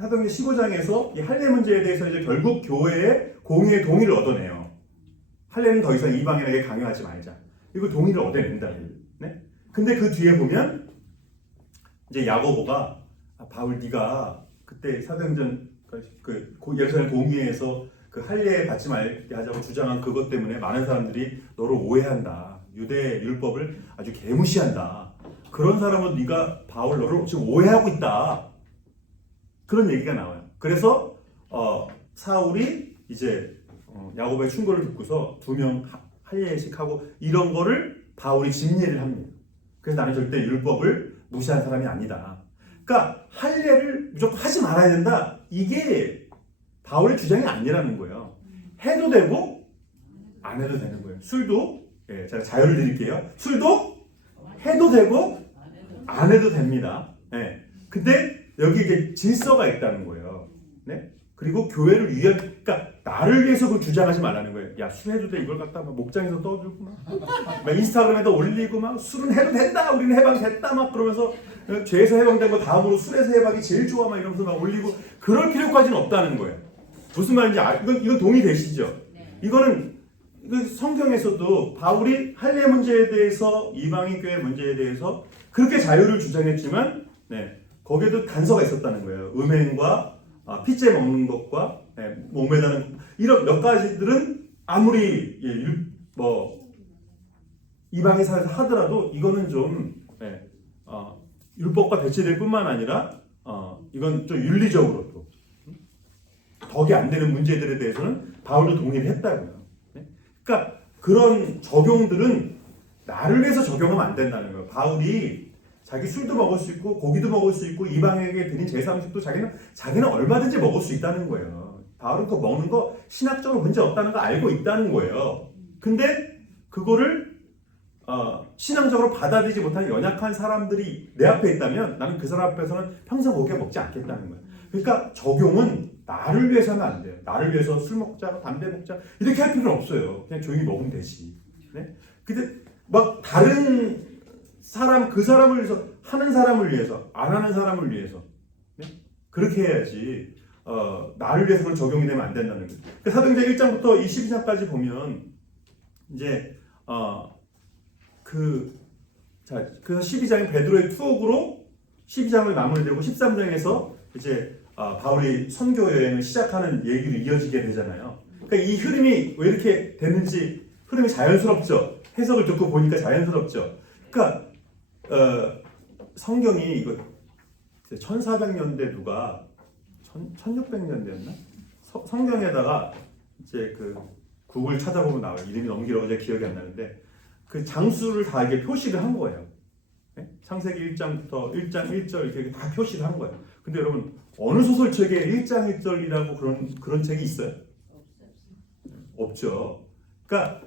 사도행전 15장에서 이 할례 문제에 대해서 이제 결국 교회의 공의의 동의를 얻어내요. 할례는 더 이상 이방인에게 강요하지 말자. 이거 동의를 얻어낸다. 네? 근데 그 뒤에 보면 이제 야고보가 바울 네가 그때 사도행전 예루살렘 공의회에서 그 할례 받지 말게 하자고 주장한 그것 때문에 많은 사람들이 너를 오해한다. 유대 율법을 아주 개무시한다. 그런 사람은 네가 바울 너를 지금 오해하고 있다. 그런 얘기가 나와요. 그래서 사울이 이제 야고보의 충고를 듣고서 2명 할례식 하고 이런 거를 바울이 집례를 합니다. 그래서 나는 절대 율법을 무시한 사람이 아니다. 그러니까 할례를 무조건 하지 말아야 된다. 이게 바울의 주장이 아니라는 거예요. 해도 되고 안 해도 되는 거예요. 술도 제가 자유를 드릴게요. 술도 해도 되고 안 해도 됩니다. 근데 여기 이제 질서가 있다는 거예요. 네? 그리고 교회를 위한, 그러니까 나를 위해서 그걸 주장하지 말라는 거예요. 야, 술 해도 돼. 이걸 갖다 막 목장에서 떠들고 막 인스타그램에다 올리고 막 술은 해도 된다. 우리는 해방됐다. 막 그러면서 죄에서 해방된 거 다음으로 술에서 해방이 제일 좋아. 막 이러면서 막 올리고 그럴 필요까지는 없다는 거예요. 무슨 말인지 이건 동의되시죠? 이거는 성경에서도 바울이 할례 문제에 대해서 이방인 교회 문제에 대해서 그렇게 자유를 주장했지만 거기에도 단서가 있었다는 거예요. 음행과 피째 먹는 것과 몸에다는 이런 몇 가지들은 아무리 이방인 사회에서 하더라도 이거는 좀 율법과 배치될 뿐만 아니라 이건 좀 윤리적으로도 덕이 안 되는 문제들에 대해서는 바울도 동의를 했다고요. 그러니까 그런 적용들은 나를 위해서 적용하면 안 된다는 거예요. 바울이 자기 술도 먹을 수 있고 고기도 먹을 수 있고 이방에게 드린 제사 음식도 자기는 얼마든지 먹을 수 있다는 거예요. 바울은 그 먹는 거 신학적으로 문제 없다는 거 알고 있다는 거예요. 근데 그거를 신앙적으로 받아들이지 못하는 연약한 사람들이 내 앞에 있다면 나는 그 사람 앞에서는 평생 고기 먹지 않겠다는 거예요. 그러니까 적용은 나를 위해서 하면 안 돼요. 나를 위해서 술 먹자, 담배 먹자 이렇게 할 필요는 없어요. 그냥 조용히 먹으면 되지. 네? 근데 막 다른 사람, 그 사람을 위해서, 하는 사람을 위해서, 안 하는 사람을 위해서, 네? 그렇게 해야지 나를 위해서는 적용이 되면 안 된다는 거예요. 사도행전 1장부터 이 12장까지 보면 이제 그래서 12장이 베드로의 투옥으로 12장을 마무리되고 13장에서 이제 바울이 선교 여행을 시작하는 얘기로 이어지게 되잖아요. 그러니까 이 흐름이 왜 이렇게 됐는지 흐름이 자연스럽죠. 해석을 듣고 보니까 자연스럽죠. 그러니까 성경이 이거 1400년대 누가 1600년대였나? 성경에다가 이제 그 구글 찾아보면 나와요. 이름이 너무 길어서 기억이 안 나는데 그 장수를 다 이게 표시를 한 거예요. 네? 창세기 1장부터 1장 1절 이렇게 다 표시를 한 거예요. 근데 여러분 어느 소설책에 1장 1절이라고 그런 책이 있어요? 없죠. 그러니까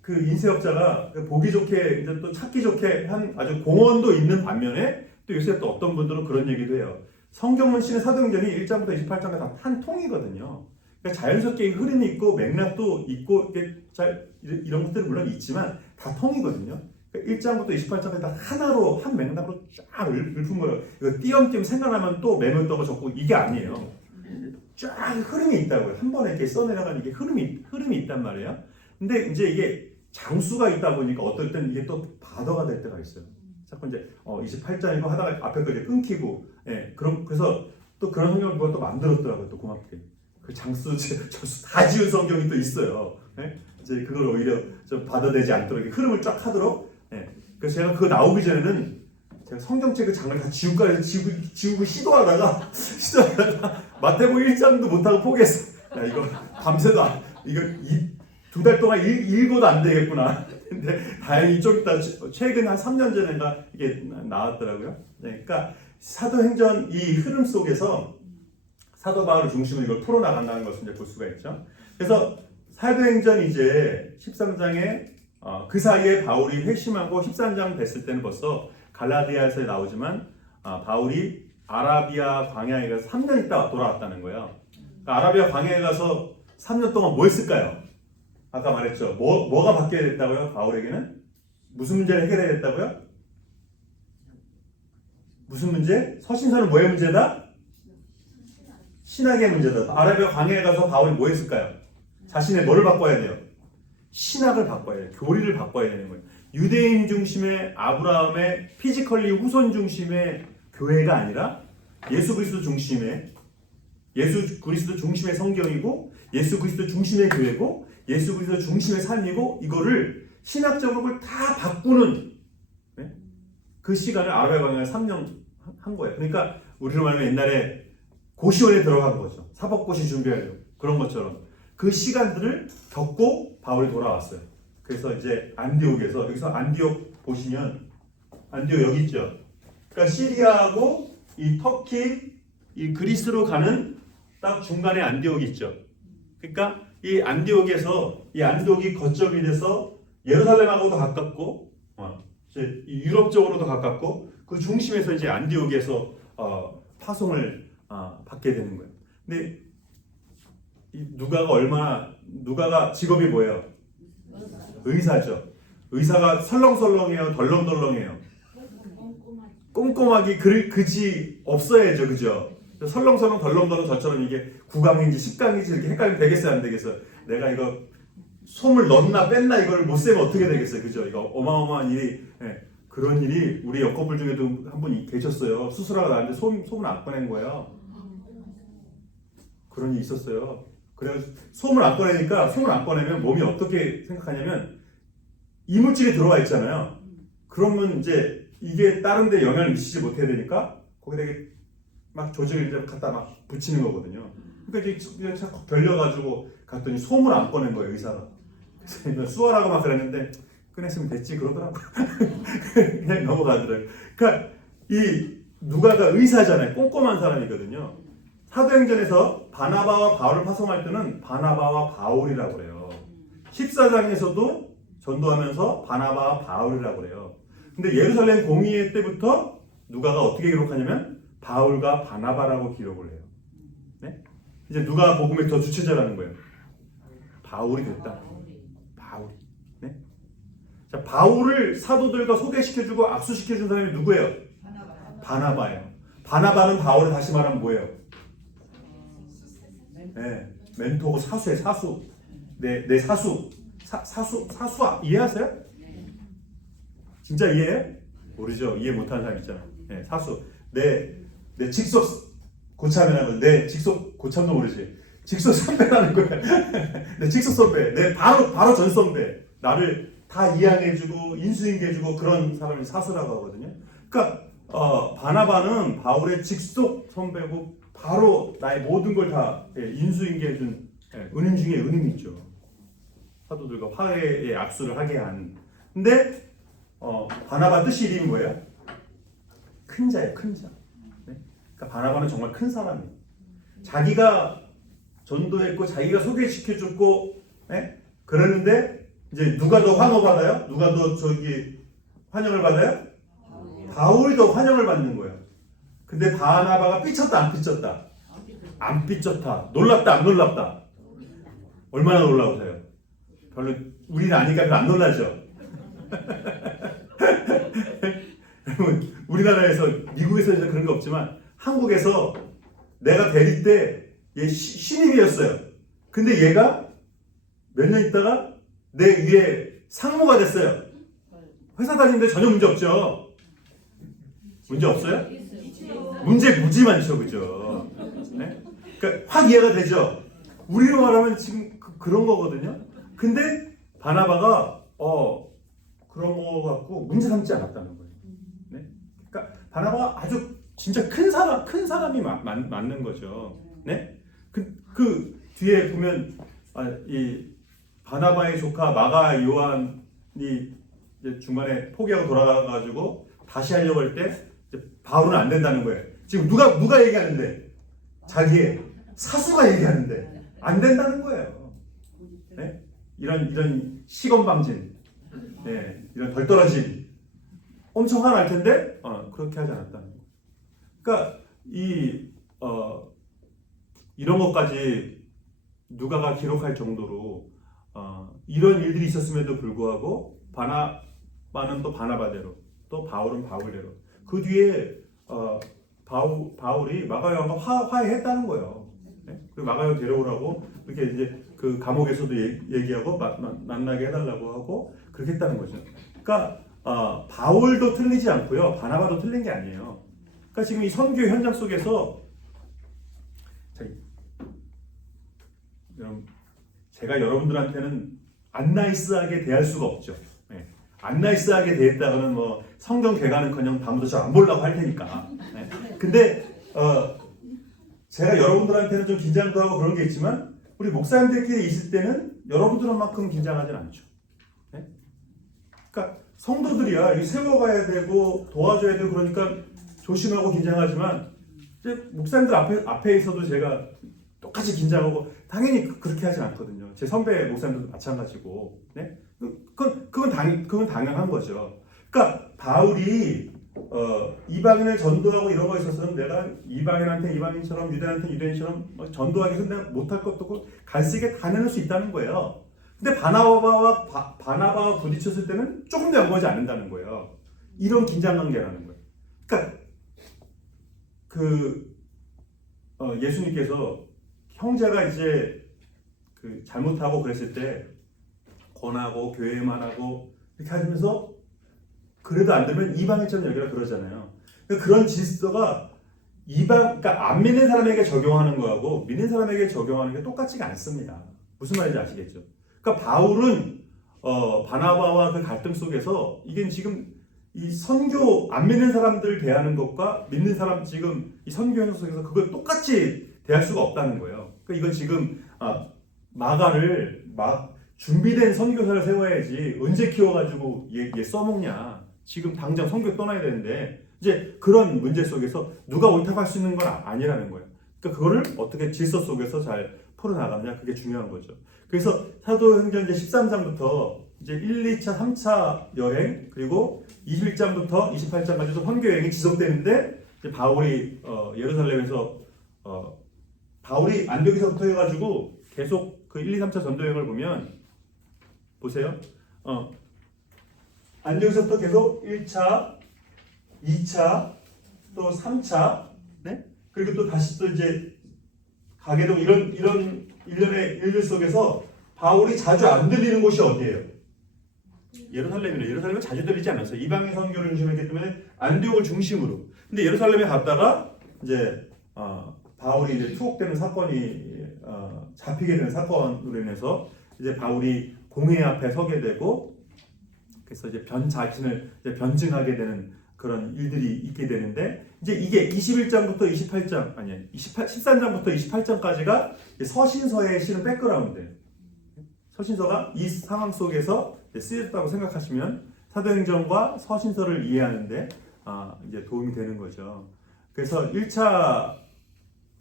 그 인쇄업자가 보기 좋게 이제 또 찾기 좋게 한 아주 공헌도 있는 반면에 또 요새 또 어떤 분들은 그런 얘기도 해요. 성경은 씨는 사도행전이 1장부터 28장까지 다 한 통이거든요. 그러니까 자연스럽게 흐름이 있고 맥락도 있고 이런 것들은 물론 있지만 다 통이거든요. 그러니까 1장부터 28장까지 다 하나로 한 맥락으로 쫙 읊은 거예요. 이거 띄엄띄엄 생각나면 또 메모했던 거 적고 이게 아니에요. 쫙 흐름이 있다고요. 한 번에 이렇게 써내려가는 이게 흐름이 있단 말이에요. 근데 이제 이게 장수가 있다 보니까 어떨 때는 이게 또 바더가 될 때가 있어요. 자꾸 이제 28장이고 하다가 앞에 거 이제 끊기고, 그래서 또 그런 성경을 누가 또 만들었더라고요. 또 고맙게. 그 장수 다 지은 성경이 또 있어요. 이제 그걸 오히려 좀 받아들이지 않도록 흐름을 쫙 하도록. 그래서 제가 그거 나오기 전에는 제가 성경책의 장을 다 지울까 해서 지우고 시도하다가 마태복음 1장도 못하고 포기했어. 야 이거 밤새도 이거 2달 동안 읽어도 안 되겠구나. 근데 다행히 좀 이따 최근 한 3년 전인가 이게 나왔더라고요. 그러니까 사도행전 이 흐름 속에서 사도 바울을 중심으로 이걸 풀어나간다는 것을 이제 볼 수가 있죠. 그래서 사도행전 이제 13장에 그 사이에 바울이 회심하고 13장 됐을 때는 벌써 갈라디아에서 나오지만 바울이 아라비아 광야에 가서 3년 있다 돌아왔다는 거예요. 그러니까 아라비아 광야에 가서 3년 동안 뭐 했을까요? 아까 말했죠. 뭐가 바뀌어야 됐다고요? 바울에게는? 무슨 문제를 해결해야 됐다고요? 무슨 문제? 서신서는 뭐의 문제다? 신학의 문제다. 아라비아 광야에 가서 바울이 뭐 했을까요? 자신의 뭐를 바꿔야 돼요? 신학을 바꿔야 돼요. 교리를 바꿔야 되는 거예요. 유대인 중심의 아브라함의 피지컬리 후손 중심의 교회가 아니라 예수 그리스도 중심의 성경이고 예수 그리스도 중심의 교회고 예수 그리스도 중심의 삶이고 이거를 신학적으로 그걸 다 바꾸는 그 시간을 아라비아 광야에 3년 한 거예요. 그러니까 우리로 말하면 옛날에 고시원에 들어간 거죠. 사법고시 준비하려고 그런 것처럼 그 시간들을 겪고 바울이 돌아왔어요. 그래서 이제 안디옥에서 여기서 안디옥 보시면 안디옥 여기 있죠. 그러니까 시리아하고 이 터키, 이 그리스로 가는 딱 중간에 안디옥이 있죠. 그러니까 이 안디옥이 거점이 돼서 예루살렘하고도 가깝고 이제 유럽 쪽으로도 가깝고 그 중심에서 이제 안디옥에서 파송을 받게 되는 거예요. 근데 누가가 직업이 뭐예요? 의사죠. 의사가 설렁설렁해요, 덜렁덜렁해요. 꼼꼼하게 그지 없어야죠, 그죠? 설렁설렁 덜렁덜렁 저처럼 이게 9강인지 10강인지 이렇게 헷갈리면 되겠어요, 안 되겠어요? 내가 이거 솜을 넣나 뺐나 이걸 못 세면 어떻게 되겠어요, 그죠? 이거 어마어마한 일이 그런 일이 우리 옆커플 중에도 한 분이 계셨어요. 수술하고 나왔는데 솜을 안 꺼낸 거예요. 그런 일이 있었어요. 그래서 솜을 안 꺼내면 몸이 어떻게 생각하냐면 이물질이 들어와 있잖아요. 그러면 이제 이게 다른 데 영향을 미치지 못해야 되니까 거기다 막 조직을 이제 갖다 막 붙이는 거거든요. 그러니까 이제 자꾸 벌려가지고 갔더니 솜을 안 꺼낸 거예요, 의사가. 수월하고 막 그랬는데 꺼냈으면 됐지 그러더라고. 그냥 넘어가더라고요. 그러니까 이 누가가 의사잖아요. 꼼꼼한 사람이거든요. 사도행전에서 바나바와 바울을 파송할 때는 바나바와 바울이라고 그래요. 14장에서도 전도하면서 바나바와 바울이라고 그래요. 근데 예루살렘 공의회 때부터 누가가 어떻게 기록하냐면 바울과 바나바라고 기록을 해요. 네? 이제 누가 복음의 더 주체자라는 거예요. 바울이 됐다. 바울. 네? 자, 바울을 사도들과 소개시켜주고 악수시켜준 사람이 누구예요? 바나바예요. 바나바는 바울을 다시 말하면 뭐예요? 네, 멘토고 사수예요. 사수. 내 사수. 사수아 이해하세요? 진짜 이해해요? 모르죠. 이해 못하는 사람 있잖아. 네, 사수. 내 직속 고참이라는 내 직속 고참도 모르지. 직속 선배라는 거야. 내 직속 선배. 내 바로 전 선배. 나를 다 이해해주고 인수인계해주고 그런 사람이 사수라고 하거든요. 그러니까 바나바는 바울의 직속 선배고 바로 나의 모든 걸 다 인수인계해준 은인 중에 은인이 있죠. 사도들과 화해의 악수를 하게 한. 근데 바나바 뜻이 이름이 뭐예요? 큰 자예요. 큰 자. 네? 그러니까 바나바는 정말 큰 사람이에요. 자기가 전도했고 자기가 소개시켜줬고 네? 그러는데 이제 누가 더 환호받아요? 누가 더 환영을 받아요? 바울이 더 환영을 받는 거예요. 근데 바나바가 삐쳤다 안 삐쳤다? 안 삐쳤다. 놀랍다 안 놀랍다? 얼마나 놀라우세요? 별로 우리는 아니까 별로 안 놀라죠? 여러분 우리나라에서 미국에서 그런 거 없지만 한국에서 내가 대리 때 얘 신입이었어요. 근데 얘가 몇 년 있다가 내 위에 상무가 됐어요. 회사 다니는데 전혀 문제 없죠? 문제 없어요? 문제 무지 많죠, 그죠? 네? 그러니까 확 이해가 되죠? 우리로 말하면 지금 그런 거거든요. 근데 바나바가 그런 거 갖고 문제 삼지 않았다는 거예요. 네? 그러니까 바나바가 아주 진짜 큰 사람이 맞는 거죠. 네? 그 뒤에 보면 이 바나바의 조카 마가 요한이 이제 중간에 포기하고 돌아가가지고 다시 하려고 할 때 바울은 안 된다는 거예요. 지금 누가 얘기하는데 자기의 사수가 얘기하는데 안 된다는 거예요. 네? 이런 시건방진, 네, 이런 덜떨어진 엄청 화날 텐데 그렇게 하지 않았다는 거예요. 그러니까 이런 것까지 누가가 기록할 정도로 이런 일들이 있었음에도 불구하고 바나바는 또 바나바대로 또 바울은 바울대로 그 뒤에 바울이 마가요한과 화해했다는 거예요. 네? 그 마가요 데려오라고 이렇게 이제 그 감옥에서도 얘기하고 만나게 해달라고 하고 그렇게 했다는 거죠. 그러니까 바울도 틀리지 않고요, 바나바도 틀린 게 아니에요. 그러니까 지금 이 선교 현장 속에서 제가 여러분들한테는 안 나이스하게 대할 수가 없죠. 네. 안 나이스하게 대했다가는 뭐 성경 개가는커녕 다음부터 저 안 보려고 할 테니까. 네. 근데 제가 여러분들한테는 좀 긴장도 하고 그런 게 있지만 우리 목사님들끼리 있을 때는 여러분들만큼 긴장하진 않죠. 네? 그러니까 성도들이야 세워가야 되고 도와줘야 되고 그러니까 조심하고 긴장하지만 이제 목사님들 앞에 있어도 제가 똑같이 긴장하고 당연히 그렇게 하진 않거든요. 제 선배 목사님들도 마찬가지고, 네? 그건 당연한 거죠. 그러니까 바울이 이방인을 전도하고 이런 거에 있어서는 내가 이방인한테 이방인처럼 유대인한테 유대인처럼 전도하기 위해서 내가 못할 것도 없고 갈 수 있게 다 내놓을 수 있다는 거예요. 근데 바나바와 부딪혔을 때는 조금 더 양보하지 않는다는 거예요. 이런 긴장관계라는 거예요. 그러니까 예수님께서 형제가 이제 잘못하고 그랬을 때 권하고 교회만 하고 이렇게 하면서 그래도 안 되면 이방인처럼 여기라 그러잖아요. 그러니까 그런 질서가 그러니까 안 믿는 사람에게 적용하는 거하고 믿는 사람에게 적용하는 게 똑같지가 않습니다. 무슨 말인지 아시겠죠? 그러니까 바울은 바나바와 그 갈등 속에서 이게 지금 이 선교 안 믿는 사람들 대하는 것과 믿는 사람 지금 이 선교 현장 속에서 그걸 똑같이 대할 수가 없다는 거예요. 그러니까 이건 지금 준비된 선교사를 세워야지 언제 키워가지고 얘 써먹냐. 지금 당장 선교 떠나야 되는데 이제 그런 문제 속에서 누가 옳다고 할 수 있는 건 아니라는 거예요. 그러니까 그거를 어떻게 질서 속에서 잘 풀어나가느냐 그게 중요한 거죠. 그래서 사도행전 이제 13장부터 이제 1, 2차, 3차 여행 그리고 21장부터 28장까지도 선교 여행이 지속되는데 이제 바울이 예루살렘에서 바울이 안디옥에서부터 해가지고 계속 그 1, 2, 3차 전도 여행을 보면 보세요. 안디옥에서부터 계속 1차, 2차, 또 3차, 네? 그리고 또 다시 또 이제 가게 되고 이런 일련의 일들 속에서 바울이 자주 안 들리는 곳이 어디예요? 예루살렘이래요. 예루살렘은 자주 들리지 않았어요. 이방인 선교를 중심했기 때문에 안디옥을 중심으로. 근데 예루살렘에 갔다가 이제 바울이 이제 투옥되는 사건이 잡히게 되는 사건으로 인해서 이제 바울이 공회 앞에 서게 되고 그래서 이제 자신을 이제 변증하게 되는 그런 일들이 있게 되는데 이제 이게 21장부터 28장 13장부터 28장까지가 서신서의 실은 백그라운드예요. 서신서가 이 상황 속에서 쓰였다고 생각하시면 사도행전과 서신서를 이해하는데 이제 도움이 되는 거죠. 그래서 1차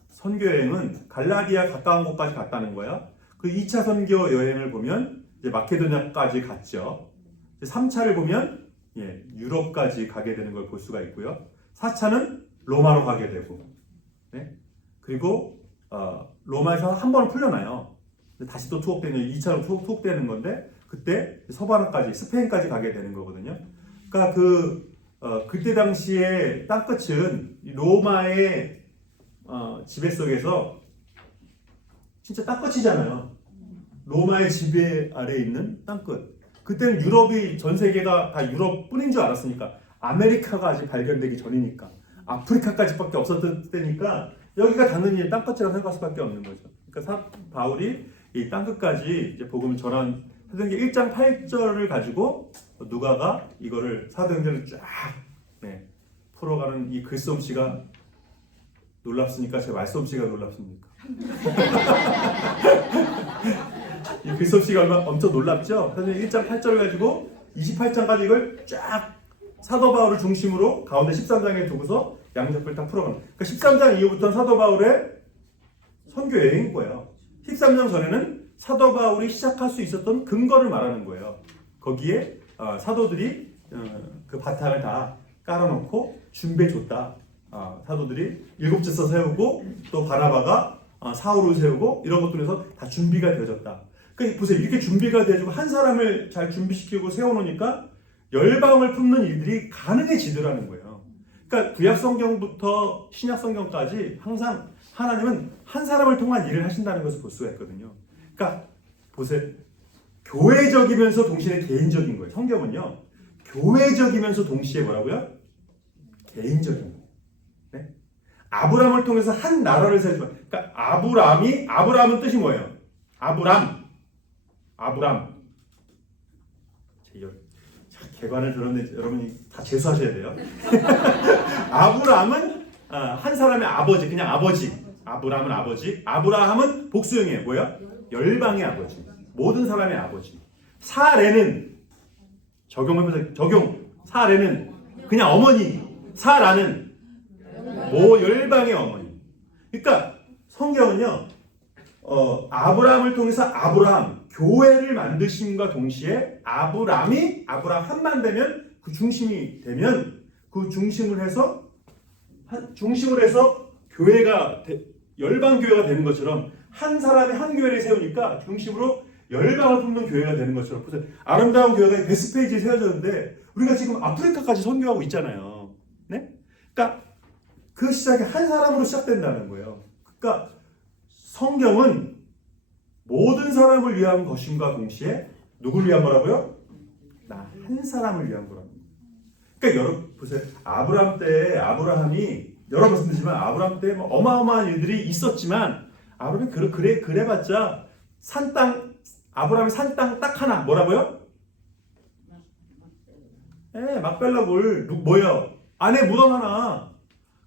선교 여행은 갈라디아 가까운 곳까지 갔다는 거예요. 그 2차 선교 여행을 보면 이제 마케도냐까지 갔죠. 3차를 보면 유럽까지 가게 되는 걸 볼 수가 있고요. 4차는 로마로 가게 되고, 네? 그리고 로마에서 한 번은 풀려나요. 다시 또 투옥되는 2차로 투옥되는 건데 그때 서바나까지 스페인까지 가게 되는 거거든요. 그러니까 그때 당시에 땅끝은 로마의 지배 속에서 진짜 땅끝이잖아요. 로마의 지배 아래에 있는 땅끝. 그때는 유럽이 전 세계가 다 유럽뿐인 줄 알았으니까 아메리카가 아직 발견되기 전이니까 아프리카까지밖에 없었던 때니까 여기가 당연히 땅끝이라고 생각할 수밖에 없는 거죠. 그러니까 바울이 이 땅끝까지 이제 복음을 전한 사도행전 1장 8절을 가지고 누가가 이거를 사도행전을 쫙 풀어가는 이 글솜씨가 놀랍습니까? 제 말솜씨가 놀랍습니까? 이 글솜씨가 엄청 놀랍죠? 사도행전 1장 8절을 가지고 28장까지 이걸 쫙 사도 바울을 중심으로 가운데 13장에 두고서 양접을 다 풀어가는. 그러니까 13장 이후부터는 사도 바울의 선교 여행인 거예요. 13장 전에는 사도 바울이 시작할 수 있었던 근거를 말하는 거예요. 거기에 사도들이 그 바탕을 다 깔아놓고 준비해줬다. 사도들이 7제서 세우고 또 바나바가 사울을 세우고 이런 것들에서 다 준비가 되어졌다. 그러니까 보세요. 이렇게 준비가 되어지고 한 사람을 잘 준비시키고 세워놓으니까 열방을 품는 일들이 가능해지더라는 거예요. 그러니까 구약성경부터 신약성경까지 항상 하나님은 한 사람을 통한 일을 하신다는 것을 볼 수가 있거든요. 그러니까 보세요. 교회적이면서 동시에 개인적인 거예요. 성경은요. 교회적이면서 동시에 뭐라고요? 개인적인 거예요. 네? 아브라함을 통해서 한 나라를 세우죠. 그러니까 아브라함은 뜻이 뭐예요? 아브람. 개관을 들었는데 여러분이 다 재수하셔야 돼요. 아브라함은 한 사람의 아버지, 그냥 아버지. 아브라함은 아버지. 아브라함은 복수형이에요. 뭐야? 열방의 아버지. 모든 사람의 아버지. 사레는 적용. 사레는 그냥 어머니. 사라는 열방의 어머니. 그러니까 성경은요. 아브라함을 통해서 아브라함 교회를 만드심과 동시에 아브라함 한만 되면 그 중심이 되면 그 중심을 해서 교회가 열방 교회가 되는 것처럼 한 사람이 한 교회를 세우니까 중심으로 열방을 품는 교회가 되는 것처럼 보세요. 아름다운 교회가 베스페이지에 세워졌는데 우리가 지금 아프리카까지 선교하고 있잖아요. 네? 그러니까 그 시작이 한 사람으로 시작된다는 거예요. 그러니까 성경은 모든 사람을 위한 것임과 동시에 누구를 위한 거라고요? 나 한 사람을 위한 거라고. 그러니까 여러분 보세요. 아브라함이 여러 번 말씀드리지만 아브라함 때 어마어마한 일들이 있었지만 아브라함이 그래봤자 아브라함이 산 땅 딱 하나 뭐라고요? 막벨라 굴 뭐예요? 안에 무덤 하나.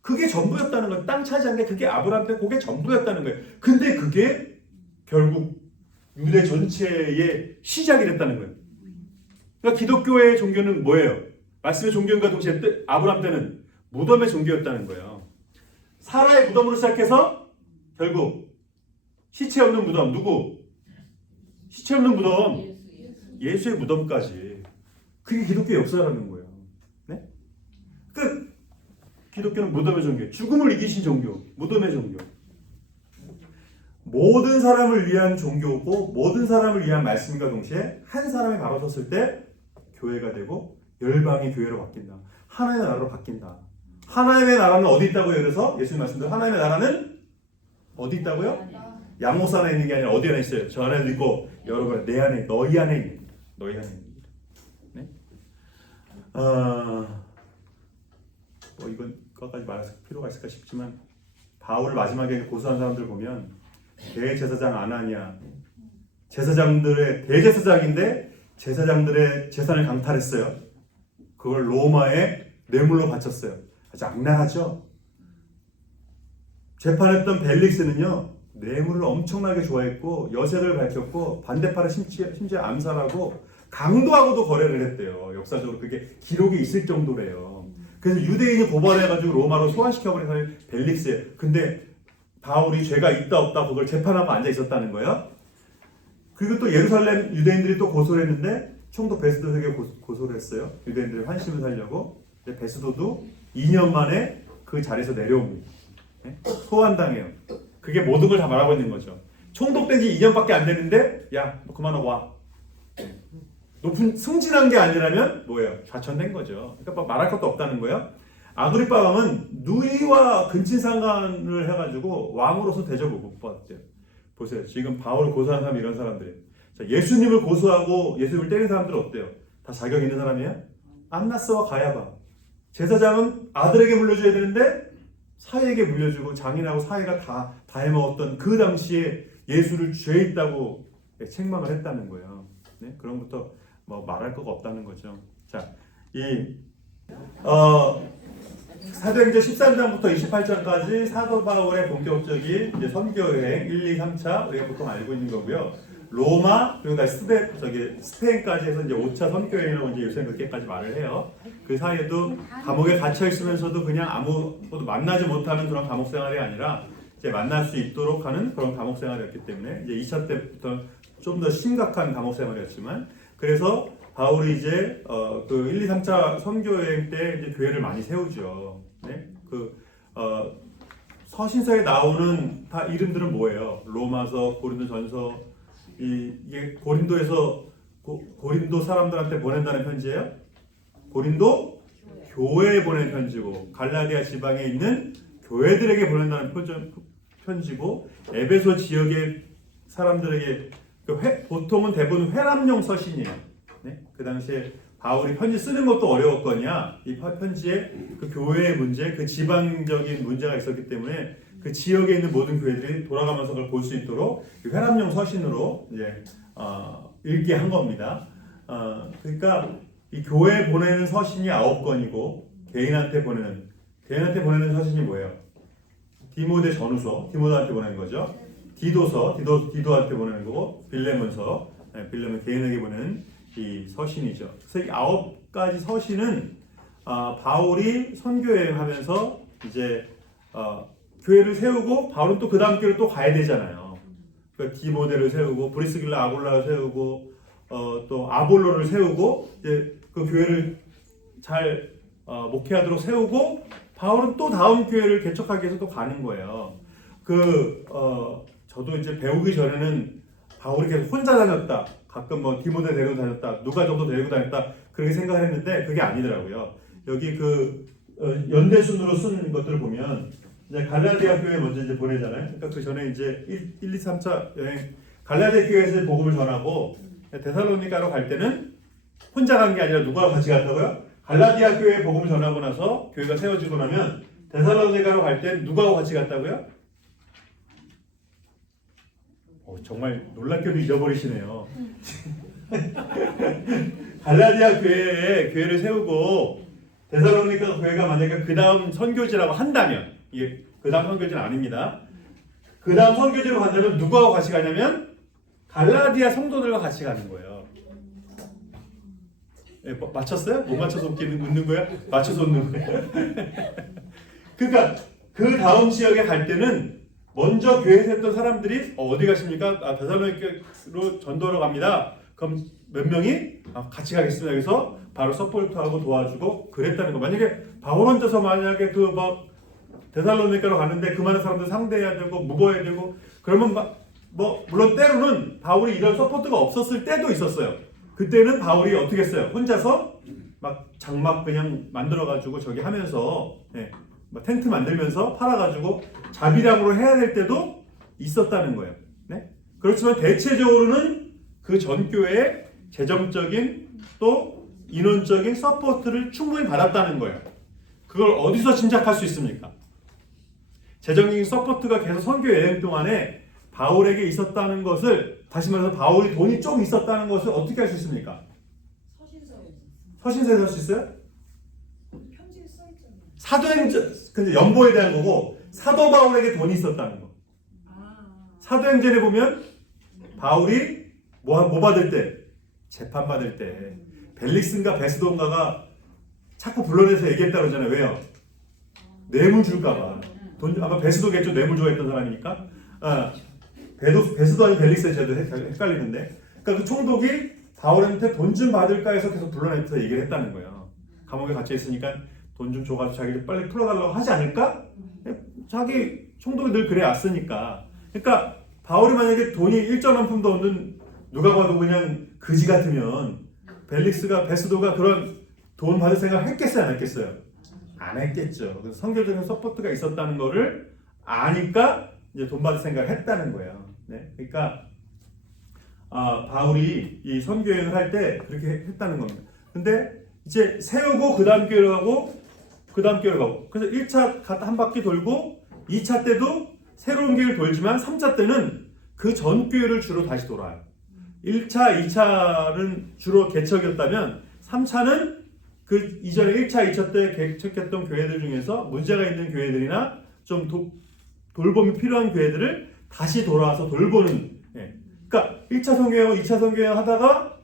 그게 전부였다는 거예요. 땅 차지한 게 그게 아브라함 때 그게 전부였다는 거예요. 근데 그게 결국 유대 전체의 시작이 됐다는 거예요. 그러니까 기독교의 종교는 뭐예요? 말씀의 종교인과 동시에 아브라함 때는 무덤의 종교였다는 거예요. 사라의 무덤으로 시작해서 결국 시체 없는 무덤, 누구? 시체 없는 무덤, 예수의 무덤까지. 그게 기독교의 역사라는 거예요. 네? 끝! 기독교는 무덤의 종교, 죽음을 이기신 종교, 무덤의 종교. 모든 사람을 위한 종교고 모든 사람을 위한 말씀과 동시에 한 사람이 바로 섰을 때 교회가 되고 열방이 교회로 바뀐다. 하나님의 나라로 바뀐다. 하나님의 나라는 어디 있다고요? 그래서 예수님 말씀대로 하나님의 나라는 어디 있다고요? 양목 안에 있는 게 아니라 어디 안에 있어요? 저 안에도 있고 여러분 내 안에, 너희 안에 있는, 너희 안에 있는. 네? 뭐 이것까지 말할 필요가 있을까 싶지만 바울을 마지막에 고소한 사람들 보면 대제사장 아나니아, 제사장들의 대제사장인데 제사장들의 재산을 강탈했어요. 그걸 로마에 뇌물로 바쳤어요. 아주 악랄하죠. 재판했던 벨릭스는요 뇌물을 엄청나게 좋아했고 여색을 밝혔고 반대파를 심지어 암살하고 강도하고도 거래를 했대요. 역사적으로 그게 기록이 있을 정도래요. 그래서 유대인이 고발해가지고 로마로 소환시켜버린 사람이 벨릭스예요. 근데 바울이 죄가 있다 없다 그걸 재판하고 앉아 있었다는 거예요. 그리고 또 예루살렘 유대인들이 또 고소를 했는데 총독 베스도에게 고소를 했어요. 유대인들의 환심을 살려고. 베스도도 2년 만에 그 자리에서 내려옵니다. 네? 소환당해요. 그게 모든 걸 다 말하고 있는 거죠. 총독된 지 2년밖에 안 됐는데 야, 너 그만하고 와. 높은 승진한 게 아니라면 뭐예요? 좌천된 거죠. 그러니까 말할 것도 없다는 거예요. 아그리파 왕은 누이와 근친상간을 해가지고 왕으로서 대접을 못 받았대요. 보세요. 지금 바울을 고소한 사람이 이런 사람들이에요. 자, 예수님을 고소하고 예수님을 때린 사람들은 어때요? 다 자격 있는 사람이에요? 안나스와 가야바. 제사장은 아들에게 물려줘야 되는데 사위에게 물려주고 장인하고 사위가 다 해먹었던 그 당시에 예수를 죄 있다고 책망을 했다는 거예요. 네? 그런 것부터 뭐 말할 거가 없다는 거죠. 자, 사도행전 13장부터 28장까지 사도 바울의 본격적인 이제 선교여행 1, 2, 3차 우리가 보통 알고 있는 거고요. 로마 그리고 다시 스페인까지 해서 이제 5차 선교여행이라고 이제 요새 그렇게까지 말을 해요. 그 사이에도 감옥에 갇혀 있으면서도 그냥 아무도 만나지 못하는 그런 감옥 생활이 아니라 이제 만날 수 있도록 하는 그런 감옥 생활이었기 때문에 이제 2차 때부터 좀 더 심각한 감옥 생활이었지만 그래서 바울이 이제 그 1, 2, 3차 선교여행 때 이제 교회를 많이 세우죠. 네? 서신서에 나오는 다 이름들은 뭐예요? 로마서, 고린도전서, 이게 고린도에서 고린도 사람들한테 보낸다는 편지예요? 고린도 교회에 보낸 편지고 갈라디아 지방에 있는 교회들에게 보낸다는 편지고 에베소 지역의 사람들에게 보통은 대부분 회람용 서신이에요. 네? 그 당시에 바울이 편지 쓰는 것도 어려웠거냐 이 편지에 그 교회의 문제, 그 지방적인 문제가 있었기 때문에 그 지역에 있는 모든 교회들이 돌아가면서 그걸 볼 수 있도록 회람용 서신으로 이제 읽게 한 겁니다. 그러니까 이 교회에 보내는 서신이 9권이고 개인한테 보내는 서신이 뭐예요? 디모데 전후서, 디모데한테 보내는 거죠. 디도서, 디도한테 보내는 거고 빌레몬서, 빌레몬 개인에게 보내는 이 서신이죠. 그래서 이 9가지 서신은 바울이 선교여행하면서 이제 교회를 세우고 바울은 또 그 다음 교회를 또 가야 되잖아요. 그러니까 디모데를 세우고 브리스길라 아굴라를 세우고 또 아볼로를 세우고 이제 그 교회를 잘 목회하도록 세우고 바울은 또 다음 교회를 개척하기 위해서 또 가는 거예요. 저도 이제 배우기 전에는 바울이 계속 혼자 다녔다. 가끔 뭐 디모데 데리고 다녔다. 누가 정도 데리고 다녔다. 그렇게 생각을 했는데 그게 아니더라고요. 여기 연대순으로 쓰는 것들을 보면 이제 갈라디아 교회 먼저 이제 보내잖아요. 그러니까 그 전에 이제 1, 2, 3차 여행 갈라디아 교회에서 복음을 전하고 데살로니가로 갈 때는 혼자 간 게 아니라 누구와 같이 갔다고요? 갈라디아 교회에 복음을 전하고 나서 교회가 세워지고 나면 데살로니가로 갈 때는 누구하고 같이 갔다고요? 정말 놀랍게도 잊어버리시네요. 갈라디아 교회를 세우고 데살로니가 교회가 만약에 그 다음 선교지라고 한다면 이게 그 다음 선교지는 아닙니다. 그 다음 선교지로 간다면 누구하고 같이 가냐면 갈라디아 성도들과 같이 가는 거예요. 예, 맞췄어요? 못 맞춰서 웃는 거야? 맞춰서 웃는 거야? 그러니까 그 다음 지역에 갈 때는 먼저 교회에서 했던 사람들이 어디 가십니까? 데살로니가로 전도하러 갑니다. 그럼 몇 명이 같이 가겠습니다. 그래서 바로 서포트하고 도와주고 그랬다는 거. 만약에 바울 혼자서 만약에 그 막 데살로니가로 가는데 그 많은 사람들 상대해야 되고 묵어야 되고 그러면 뭐 물론 때로는 바울이 이런 서포트가 없었을 때도 있었어요. 그때는 바울이 어떻게 했어요? 혼자서 막 장막 그냥 만들어가지고 저기 하면서 막 텐트 만들면서 팔아가지고 자비량으로 해야 될 때도 있었다는 거예요. 네? 그렇지만 대체적으로는 그 전교회의 재정적인 또 인원적인 서포트를 충분히 받았다는 거예요. 그걸 어디서 짐작할 수 있습니까? 재정적인 서포트가 계속 선교 여행 동안에 바울에게 있었다는 것을 다시 말해서 바울이 돈이 좀 있었다는 것을 어떻게 알 수 있습니까? 서신서에 할 수 있어요? 편지에 써있잖아요. 사도행전 근데 연보에 대한 거고 사도 바울에게 돈이 있었다는 거. 사도행전에 보면 바울이 뭐 받을 때 재판 받을 때 벨릭스인가 베스도인가가 자꾸 불러내서 얘기했다고 그러잖아요. 왜요? 뇌물 줄까봐. 아마 베스도겠죠. 뇌물 좋아했던 사람이니까. 베스도 아닌 벨릭스에 저도 헷갈리는데. 그러니까 그 총독이 바울한테 돈 좀 받을까 해서 계속 불러내서 얘기를 했다는 거예요. 감옥에 갇혀 있으니까 돈 좀 줘가지고 자기를 빨리 풀어달라고 하지 않을까? 자기 총독이 늘 그래 왔으니까. 그러니까 바울이 만약에 돈이 1전1푼도 없는 누가 봐도 그냥 그지 같으면 벨릭스가 베스도가 그런 돈 받을 생각을 했겠어요? 안 했겠어요? 안 했겠죠. 그래서 선교적인 서포트가 있었다는 거를 아니까 이제 돈 받을 생각을 했다는 거예요. 네? 그러니까 바울이 이 선교 여행을 할 때 그렇게 했다는 겁니다. 근데 이제 세우고 그 다음 교회를 가고 그 다음 교회를 가고 그래서 1차 한 바퀴 돌고 2차 때도 새로운 교회를 돌지만 3차 때는 그 전 교회를 주로 다시 돌아요. 1차, 2차는 주로 개척이었다면 3차는 그 이전에 1차, 2차 때 개척했던 교회들 중에서 문제가 있는 교회들이나 좀 돌봄이 필요한 교회들을 다시 돌아와서 돌보는. 그러니까 1차 선교여행, 2차 선교여행 하다가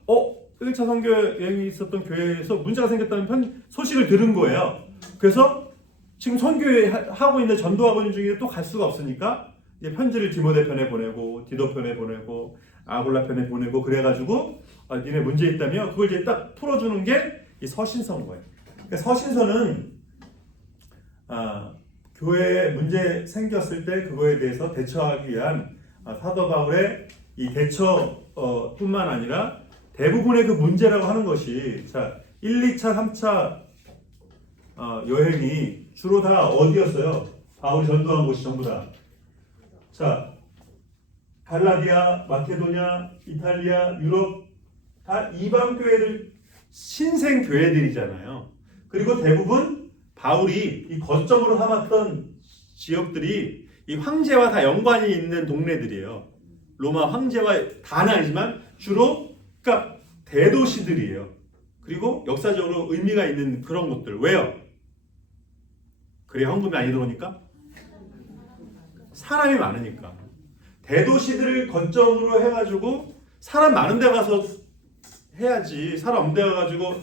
1차 선교여행이 있었던 교회에서 문제가 생겼다는 소식을 들은 거예요. 그래서 지금 선교하고 있는 전도하고 있는 중에 또 갈 수가 없으니까 이제 편지를 디모데 편에 보내고 디도 편에 보내고 아굴라 편에 보내고 그래가지고 니네 문제 있다며 그걸 이제 딱 풀어주는 게 이 서신서인 거예요. 그러니까 서신서는 교회에 문제 생겼을 때 그거에 대해서 대처하기 위한 사도 바울의 이 대처뿐만 아니라 대부분의 그 문제라고 하는 것이 자 1, 2차, 3차 여행이 주로 다 어디였어요? 바울이 전도한 곳이 전부 다. 자 갈라디아, 마케도냐, 이탈리아, 유럽 다 이방 교회들 신생 교회들이잖아요. 그리고 대부분 바울이 이 거점으로 삼았던 지역들이 이 황제와 다 연관이 있는 동네들이에요. 로마 황제와 다는 아니지만 주로 그러니까 대도시들이에요. 그리고 역사적으로 의미가 있는 그런 곳들. 왜요? 그래야 헌금이 많이 들어오니까? 사람이 많으니까. 대도시들을 거점으로 해가지고 사람 많은 데 가서 해야지. 사람 없는 데 가가지고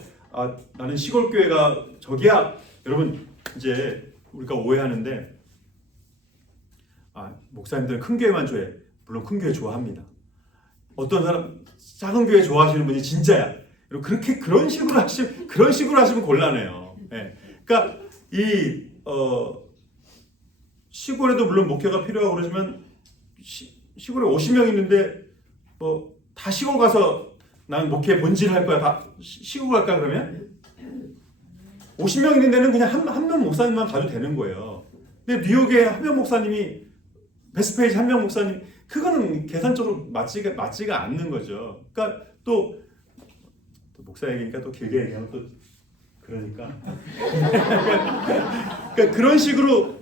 나는 시골 교회가 저기야. 여러분 이제 우리가 오해하는데 목사님들은 큰 교회만 좋아해. 물론 큰 교회 좋아합니다. 어떤 사람 작은 교회 좋아하시는 분이 진짜야. 그렇게 그런 식으로 하시면 곤란해요. 네. 그러니까 이 시골에도 물론 목회가 필요하고 그러지만 시골에 50명 있는데 다 시골 가서 난 목회 본질 할 거야. 다 시골 갈까 그러면 50명 있는 데는 그냥 한 명 목사님만 가도 되는 거예요. 근데 뉴욕에 한 명 목사님이 베스페이지 한 명 목사님 그거는 계산적으로 맞지가 않는 거죠. 그러니까 또 목사 얘기니까 또 길게 얘기하면 또 그러니까 그러니까 그런 식으로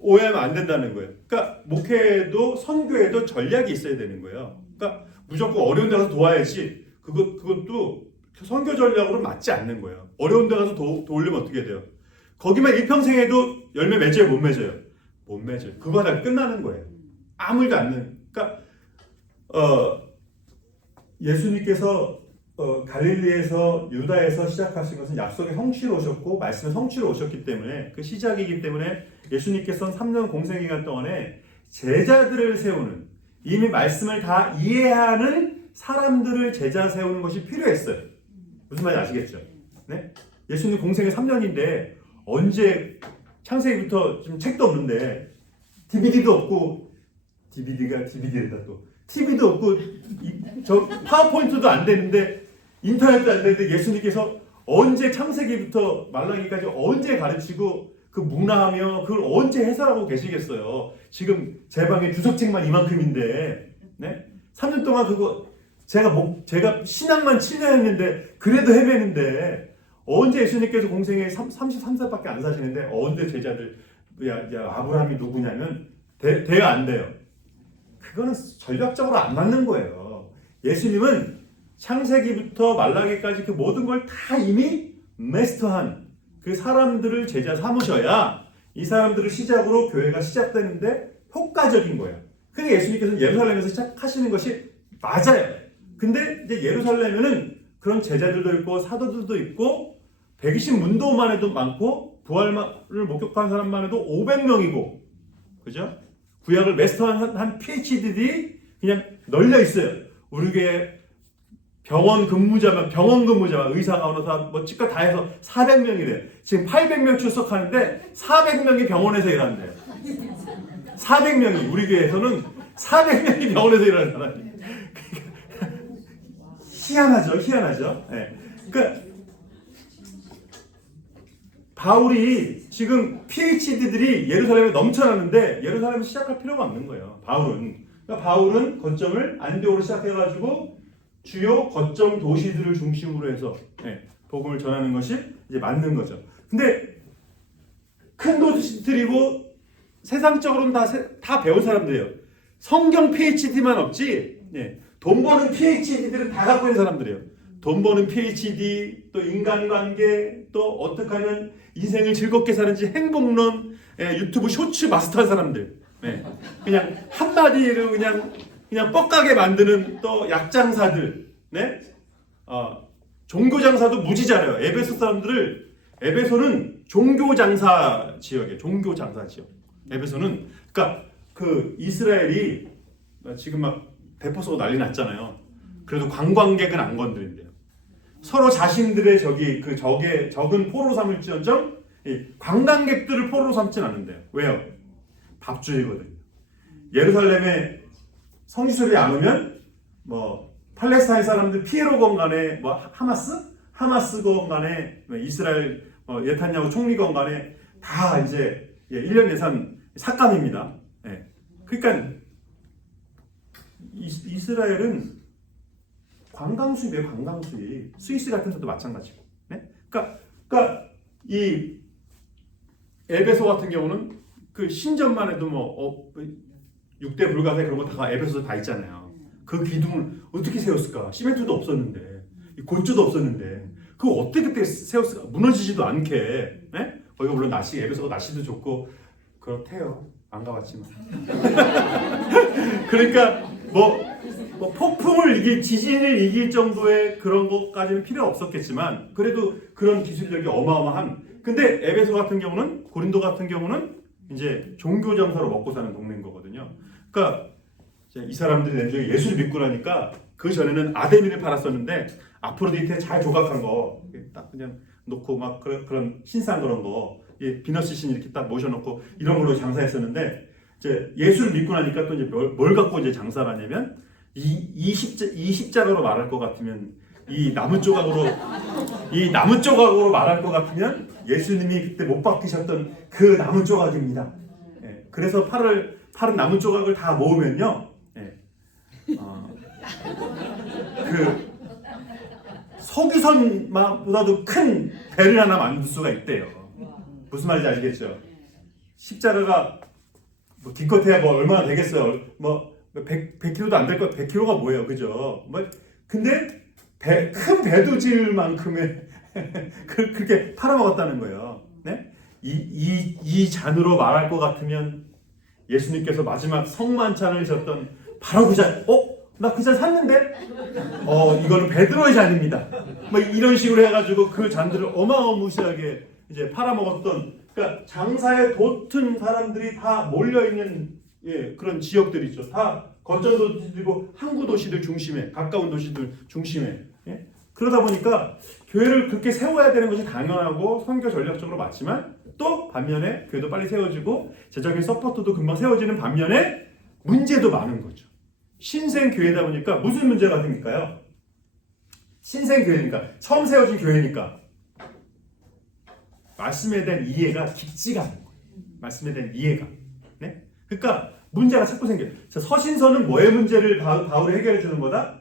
오해하면 안 된다는 거예요. 그러니까 목회도 선교에도 전략이 있어야 되는 거예요. 그러니까 무조건 어려운 데 가서 도와야지 그것도 선교 전략으로 맞지 않는 거예요. 어려운 데 가서 도우려면 어떻게 돼요? 거기만 일평생 해도 열매 맺어요? 못 맺어요? 못 맺어요. 그거 다 끝나는 거예요. 아무 일도 안 는. 그러니까 예수님께서 갈릴리에서 유다에서 시작하신 것은 약속의 성취로 오셨고 말씀의 성취로 오셨기 때문에 그 시작이기 때문에 예수님께서는 3년 공생기간 동안에 제자들을 세우는 이미 말씀을 다 이해하는 사람들을 제자 세우는 것이 필요했어요. 무슨 말인지 아시겠죠? 네? 예수님 공생이 3년인데 언제 창세기부터 지금 책도 없는데 DVD도 없고 DVD에다 또 TV도 없고 저 파워포인트도 안 되는데 인터넷도 안 되는데 예수님께서 언제 창세기부터 말라기까지 언제 가르치고 그 문화하며 그걸 언제 해설하고 계시겠어요. 지금 제 방에 주석책만 이만큼인데 네? 3년 동안 그거 제가 신앙만 7년 했는데 그래도 헤매는데 언제 예수님께서 공생에 33살밖에 안 사시는데 언제 제자들 야 아브라함이 누구냐면 돼요 안 돼요? 그거는 전략적으로 안 맞는 거예요. 예수님은 창세기부터 말라기까지 그 모든 걸 다 이미 마스터한 그 사람들을 제자 삼으셔야 이 사람들을 시작으로 교회가 시작되는데 효과적인 거예요. 그러니까 예수님께서는 예루살렘에서 시작하시는 것이 맞아요. 근데 이제 예루살렘에는 그런 제자들도 있고 사도들도 있고 120 문도만 해도 많고 부활을 목격한 사람만 해도 500명이고 그죠? 구약을 마스터한 PhD들이 그냥 널려 있어요. 우리 교회 병원 근무자만 의사, 간호사, 뭐 치과 다 해서 400명이래. 지금 800명 출석하는데 400명이 병원에서 일한대요. 400명이 우리 교회에서는 400명이 병원에서 일하는 사람이. 희한하죠. 네. 그러니까 바울이 지금 PhD들이 예루살렘에 넘쳐나는데 예루살렘을 시작할 필요가 없는 거예요. 바울은 거점을 안디옥으로 시작해가지고 주요 거점 도시들을 중심으로 해서 복음을 전하는 것이 이제 맞는 거죠. 근데 큰 도시들이고 세상적으로는 다 배운 사람들이에요. 성경 PhD만 없지. 돈 버는 PhD들은 다 갖고 있는 사람들이에요. 돈 버는 PhD, 또 인간관계, 또 어떻게 하면 인생을 즐겁게 사는지 행복론, 유튜브 쇼츠 마스터한 사람들. 그냥 한마디로 그냥 뻑가게 만드는 또 약장사들, 종교장사도 무지 잘해요. 에베소는 종교장사 지역이에요. 종교장사 지역. 에베소는 그러니까 그 이스라엘이 지금 막 대포 쏘고 난리 났잖아요. 그래도 관광객은 안 건드린대요. 서로 자신들의 적은 포로로 삼을지언정 관광객들을 포로로 삼진 않는데요. 왜요? 밥주의거든요. 예루살렘에 성지순례 안 오면 뭐 팔레스타인 사람들 피에로건 간에 뭐 하마스건 간에 이스라엘 예탄야후 총리건 간에 다 이제 1년 예산 삭감입니다. 그러니까 이스라엘은 관광수입이에요. 관광수입. 스위스 같은 데도 마찬가지고. 그러니까 이 에베소 같은 경우는 그 신전만 해도 뭐 6대 불가사의 그런 거 다 에베소에 다 있잖아요. 그 기둥을 어떻게 세웠을까? 시멘트도 없었는데, 골조도 없었는데, 그거 어떻게 그때 세웠을까? 무너지지도 않게. 거기가 물론 에베소가 날씨도 좋고 그렇대요. 안 가봤지만. 그러니까 뭐 폭풍을 이길, 지진을 이길 정도의 그런 것까지는 필요 없었겠지만 그래도 그런 기술력이 어마어마한. 근데 에베소 같은 경우는, 고린도 같은 경우는 이제 종교 장사로 먹고 사는 동네인 거거든요. 그러니까 이 사람들이 나중에 예수를 믿고 나니까 그 전에는 아데미를 팔았었는데 아프로디테 잘 조각한 거 딱 그냥 놓고 막 그런 신상 그런 거 비너스 신 이렇게 딱 모셔놓고 이런 걸로 장사했었는데 이제 예수를 믿고 나니까 또 이제 뭘 갖고 이제 장사를 하냐면 이 십자가로 말할 것 같으면 이 나무 조각으로 말할 것 같으면 예수님이 그때 못 박히셨던 그 나무 조각입니다. 그래서 파른 나무 조각을 다 모으면요, 그 석유선보다도 큰 배를 하나 만들 수가 있대요. 무슨 말인지 아시겠죠? 십자가가 뭐 기껏해야 뭐 얼마나 되겠어요? 뭐 100kg도 안 될 것. 100kg가 뭐예요, 그죠? 뭐 근데 큰 배도 지을 만큼의 그렇게 팔아먹었다는 거예요. 이 잔으로 말할 것 같으면 예수님께서 마지막 성만찬을 하셨던 바로 그 잔. 나 그 잔 샀는데? 이거는 베드로의 잔입니다. 뭐 이런 식으로 해가지고 그 잔들을 어마어마무시하게 이제 팔아먹었던, 그러니까 장사에 도튼 사람들이 다 몰려있는 그런 지역들이죠. 다 거점 도시들이고 항구 도시들 중심에, 가까운 도시들 중심에. 예? 그러다 보니까 교회를 그렇게 세워야 되는 것이 당연하고 선교 전략적으로 맞지만, 또 반면에 교회도 빨리 세워지고 재적인 서포트도 금방 세워지는 반면에 문제도 많은 거죠. 신생 교회다 보니까 무슨 문제가 생길까요? 신생 교회니까, 처음 세워진 교회니까 말씀에 대한 이해가 깊지가 않은 거예요. 말씀에 대한 이해가. 네? 그러니까 문제가 자꾸 생겨요. 자, 서신서는 뭐의 문제를 바울이 해결해 주는 거다?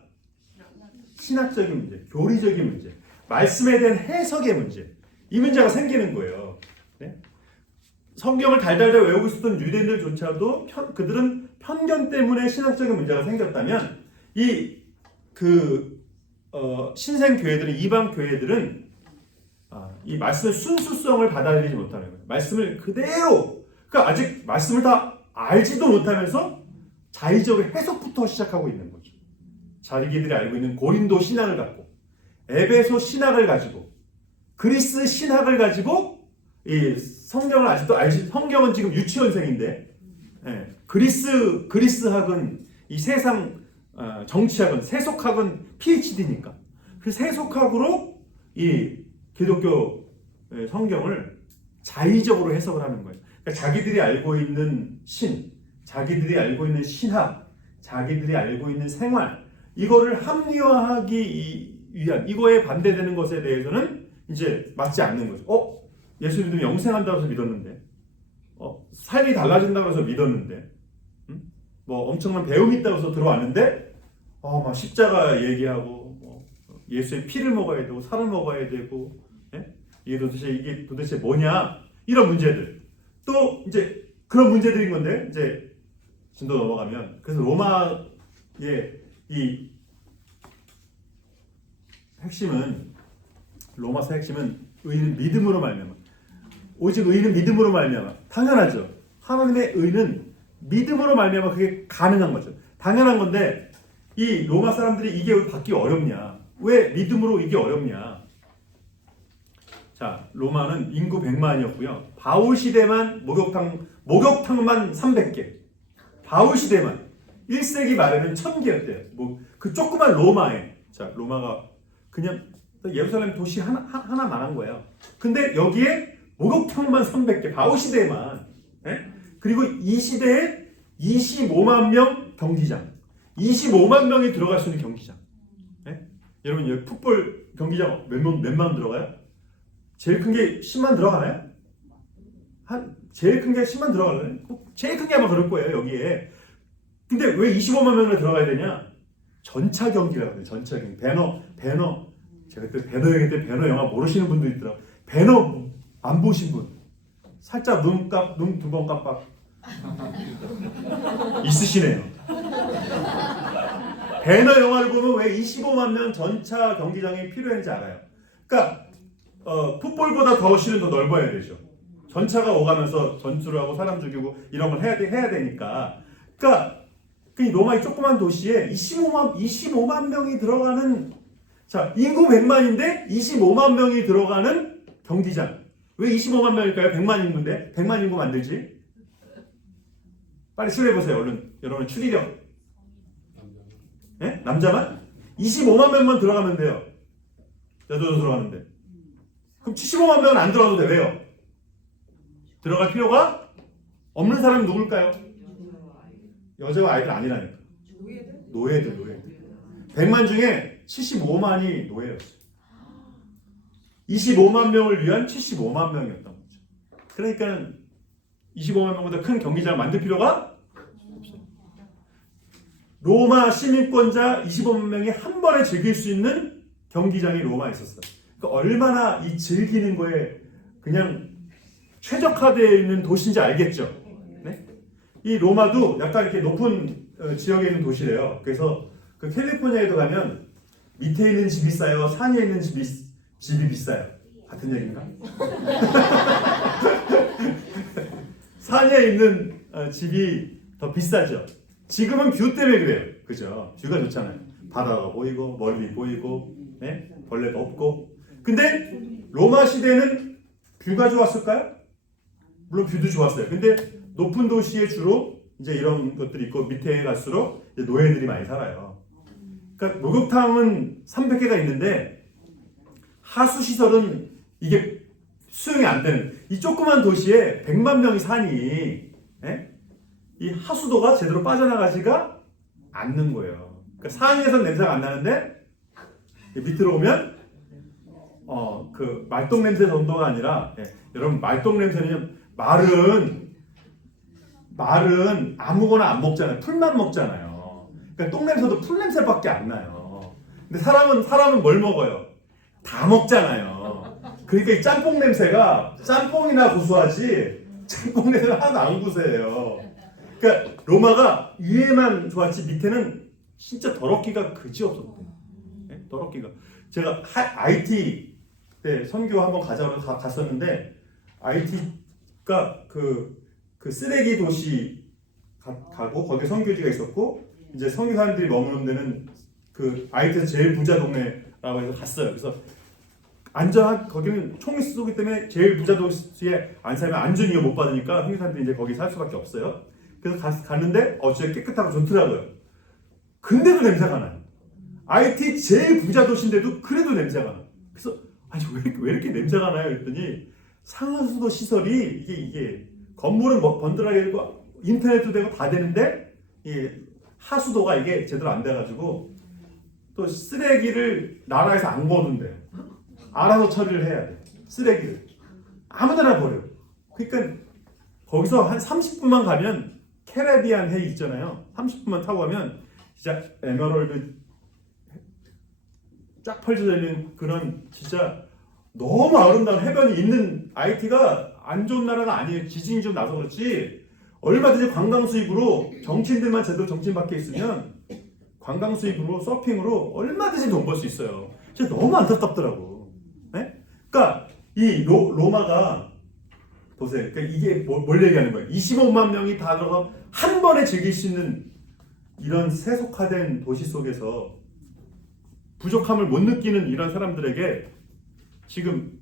신학적인 문제, 교리적인 문제, 말씀에 대한 해석의 문제. 이 문제가 생기는 거예요. 네? 성경을 달달달 외우고 있었던 유대인들조차도 그들은 편견 때문에 신학적인 문제가 생겼다면, 신생 교회들은, 이방 교회들은 이 말씀의 순수성을 받아들이지 못하는 거예요. 말씀을 그대로, 그러니까 아직 말씀을 다 알지도 못하면서 자의적으로 해석부터 시작하고 있는 거죠. 자기들이 알고 있는 고린도 신학을 갖고, 에베소 신학을 가지고, 그리스 신학을 가지고 이 성경을 아직도 알지. 성경은 지금 유치원생인데, 그리스학은 이 세상 정치학은, 세속학은 PhD니까 그 세속학으로 이 기독교 성경을 자의적으로 해석을 하는 거예요. 그러니까 자기들이 알고 있는 신, 자기들이 알고 있는 신학, 자기들이 알고 있는 생활, 이거를 합리화하기 위한, 이거에 반대되는 것에 대해서는 이제 맞지 않는 거죠. 예수 믿으면 영생한다고 해서 믿었는데, 삶이 달라진다고 해서 믿었는데, 뭐 엄청난 배움이 있다고 해서 들어왔는데, 막 십자가 얘기하고, 예수의 피를 먹어야 되고 살을 먹어야 되고, 이게 도대체 뭐냐, 이런 문제들. 또 이제 그런 문제들인 건데, 이제 진도 넘어가면, 그래서 로마의 이 핵심은, 로마서 핵심은 의는 믿음으로 말미암아. 오직 의는 믿음으로 말미암아. 당연하죠. 하나님의 의는 믿음으로 말미암아 그게 가능한 거죠. 당연한 건데, 이 로마 사람들이 이게 받기 어렵냐? 왜 믿음으로 이게 어렵냐? 자, 로마는 인구 100만이었고요. 바울 시대만 목욕탕만 300개. 바울 시대만 1세기 말에는 1000개였대요. 그 조그만 로마에, 자, 로마가 그냥 예루살렘 도시 하나만한 거예요. 근데 여기에 목욕탕만 300개, 바울 시대에만. 그리고 이 시대에 25만 명 경기장, 25만 명이 들어갈 수 있는 경기장. 여러분, 여기 풋볼 경기장 몇만 들어가요? 제일 큰 게 10만 들어가나요? 제일 큰 게 10만 들어가나요? 제일 큰 게 아마 그럴 거예요, 여기에. 근데 왜 25만 명을 들어가야 되냐? 전차 경기라고 해요. 전차 경기. 배너. 제가 그때 배너 얘기 때 배너 영화 모르시는 분도 있더라고요. 배너 안 보신 분. 살짝 눈 두 번 깜빡 있으시네요. 배너 영화를 보면 왜 25만 명 전차 경기장이 필요한지 알아요. 그러니까 풋볼보다 더 실은 더 넓어야 되죠. 전차가 오가면서 전투를 하고 사람 죽이고 이런 걸 해야 되니까. 그러니까 그 로마의 조그만 도시에 25만 명이 들어가는, 자, 인구 100만인데 25만 명이 들어가는 경기장. 왜 25만 명일까요? 100만 인구인데 100만 인구 만들지. 빨리 추리해 보세요. 얼른 여러분 추리력. 남자만? 25만 명만 들어가면 돼요. 여자도 들어가는데. 그럼 75만 명은 안 들어가도 돼. 왜요? 들어갈 필요가 없는 사람이 누굴까요? 여자와 아이들 아니라니까. 노예들. 100만 중에 75만이 노예였어요. 25만 명을 위한 75만 명이었던 거죠. 그러니까 25만 명보다 큰 경기장을 만들 필요가 없어요. 로마 시민권자 25만 명이 한 번에 즐길 수 있는 경기장이 로마에 있었어요. 그러니까 얼마나 이 즐기는 거에 그냥 최적화되어 있는 도시인지 알겠죠? 네? 이 로마도 약간 이렇게 높은 지역에 있는 도시래요. 그래서 그 캘리포니아에도 가면 밑에 있는 집이 싸요, 산에 있는 집이 비싸요. 같은 얘기인가? 산에 있는 집이 더 비싸죠. 지금은 뷰 때문에 그래요. 그죠? 뷰가 좋잖아요. 바다가 보이고 멀리 보이고, 네? 벌레가 없고. 근데 로마 시대는 뷰가 좋았을까요? 물론 뷰도 좋았어요. 근데 높은 도시에 주로 이제 이런 것들이 있고 밑에 갈수록 이제 노예들이 많이 살아요. 그러니까 목욕탕은 300개가 있는데 하수 시설은 이게 수용이 안 되는 이 조그만 도시에 100만 명이 사니, 예? 이 하수도가 제대로 빠져나가지가 않는 거예요. 그러니까 상위에서는 냄새가 안 나는데 밑으로 오면 그 말똥 냄새 정도가 아니라, 예, 여러분 말똥 냄새는 말은 아무거나 안 먹잖아요. 풀만 먹잖아요. 그러니까 똥 냄새도 풀 냄새밖에 안 나요. 근데 사람은 뭘 먹어요? 다 먹잖아요. 그러니까 이 짬뽕 냄새가 짬뽕이나 고소하지 짬뽕 냄새가 하나도 안 고소해요. 그러니까 로마가 위에만 좋았지 밑에는 진짜 더럽기가 그지 없었대요. 네? 더럽기가. 제가 IT 때 선교 한번 갔었는데 IT가 그 쓰레기 도시 가고 거기에 선교지가 있었고 이제 선교사님들이 머무는 데는 그 IT에서 제일 부자 동네라고 해서 갔어요. 그래서 거기는 총이 쏘기 때문에 제일 부자 도시에 안 살면 안전이가 못 받으니까 선교사님들이 이제 거기 살 수밖에 없어요. 그래서 갔는데 진짜 깨끗하고 좋더라고요. 근데도 냄새가 나요. IT 제일 부자 도시인데도 그래도 냄새가 나요. 그래서 아니 왜 이렇게 냄새가 나요? 그랬더니 상하수도 시설이 이게 건물은 번들하게 되고 인터넷도 되고 다 되는데 이 하수도가 이게 제대로 안 돼가지고 또 쓰레기를 나라에서 안 거둔대요. 알아서 처리를 해야 돼. 쓰레기를 아무데나 버려. 그러니까 거기서 한 30분만 가면 캐리비안 해 있잖아요. 30분만 타고 가면 진짜 에메랄드 쫙 펼쳐져 있는 그런 진짜 너무 아름다운 해변이 있는 IT가 안 좋은 나라가 아니에요. 지진이 좀 나서 그렇지 얼마든지 관광 수입으로 정치인들만 제대로 정치인 밖에 있으면 관광 수입으로 서핑으로 얼마든지 돈 벌 수 있어요. 진짜 너무 안타깝더라고. 네? 그러니까 이 로마가 보세요. 그러니까 이게 뭘 얘기하는 거예요? 25만 명이 다 들어서 한 번에 즐길 수 있는 이런 세속화된 도시 속에서 부족함을 못 느끼는 이런 사람들에게 지금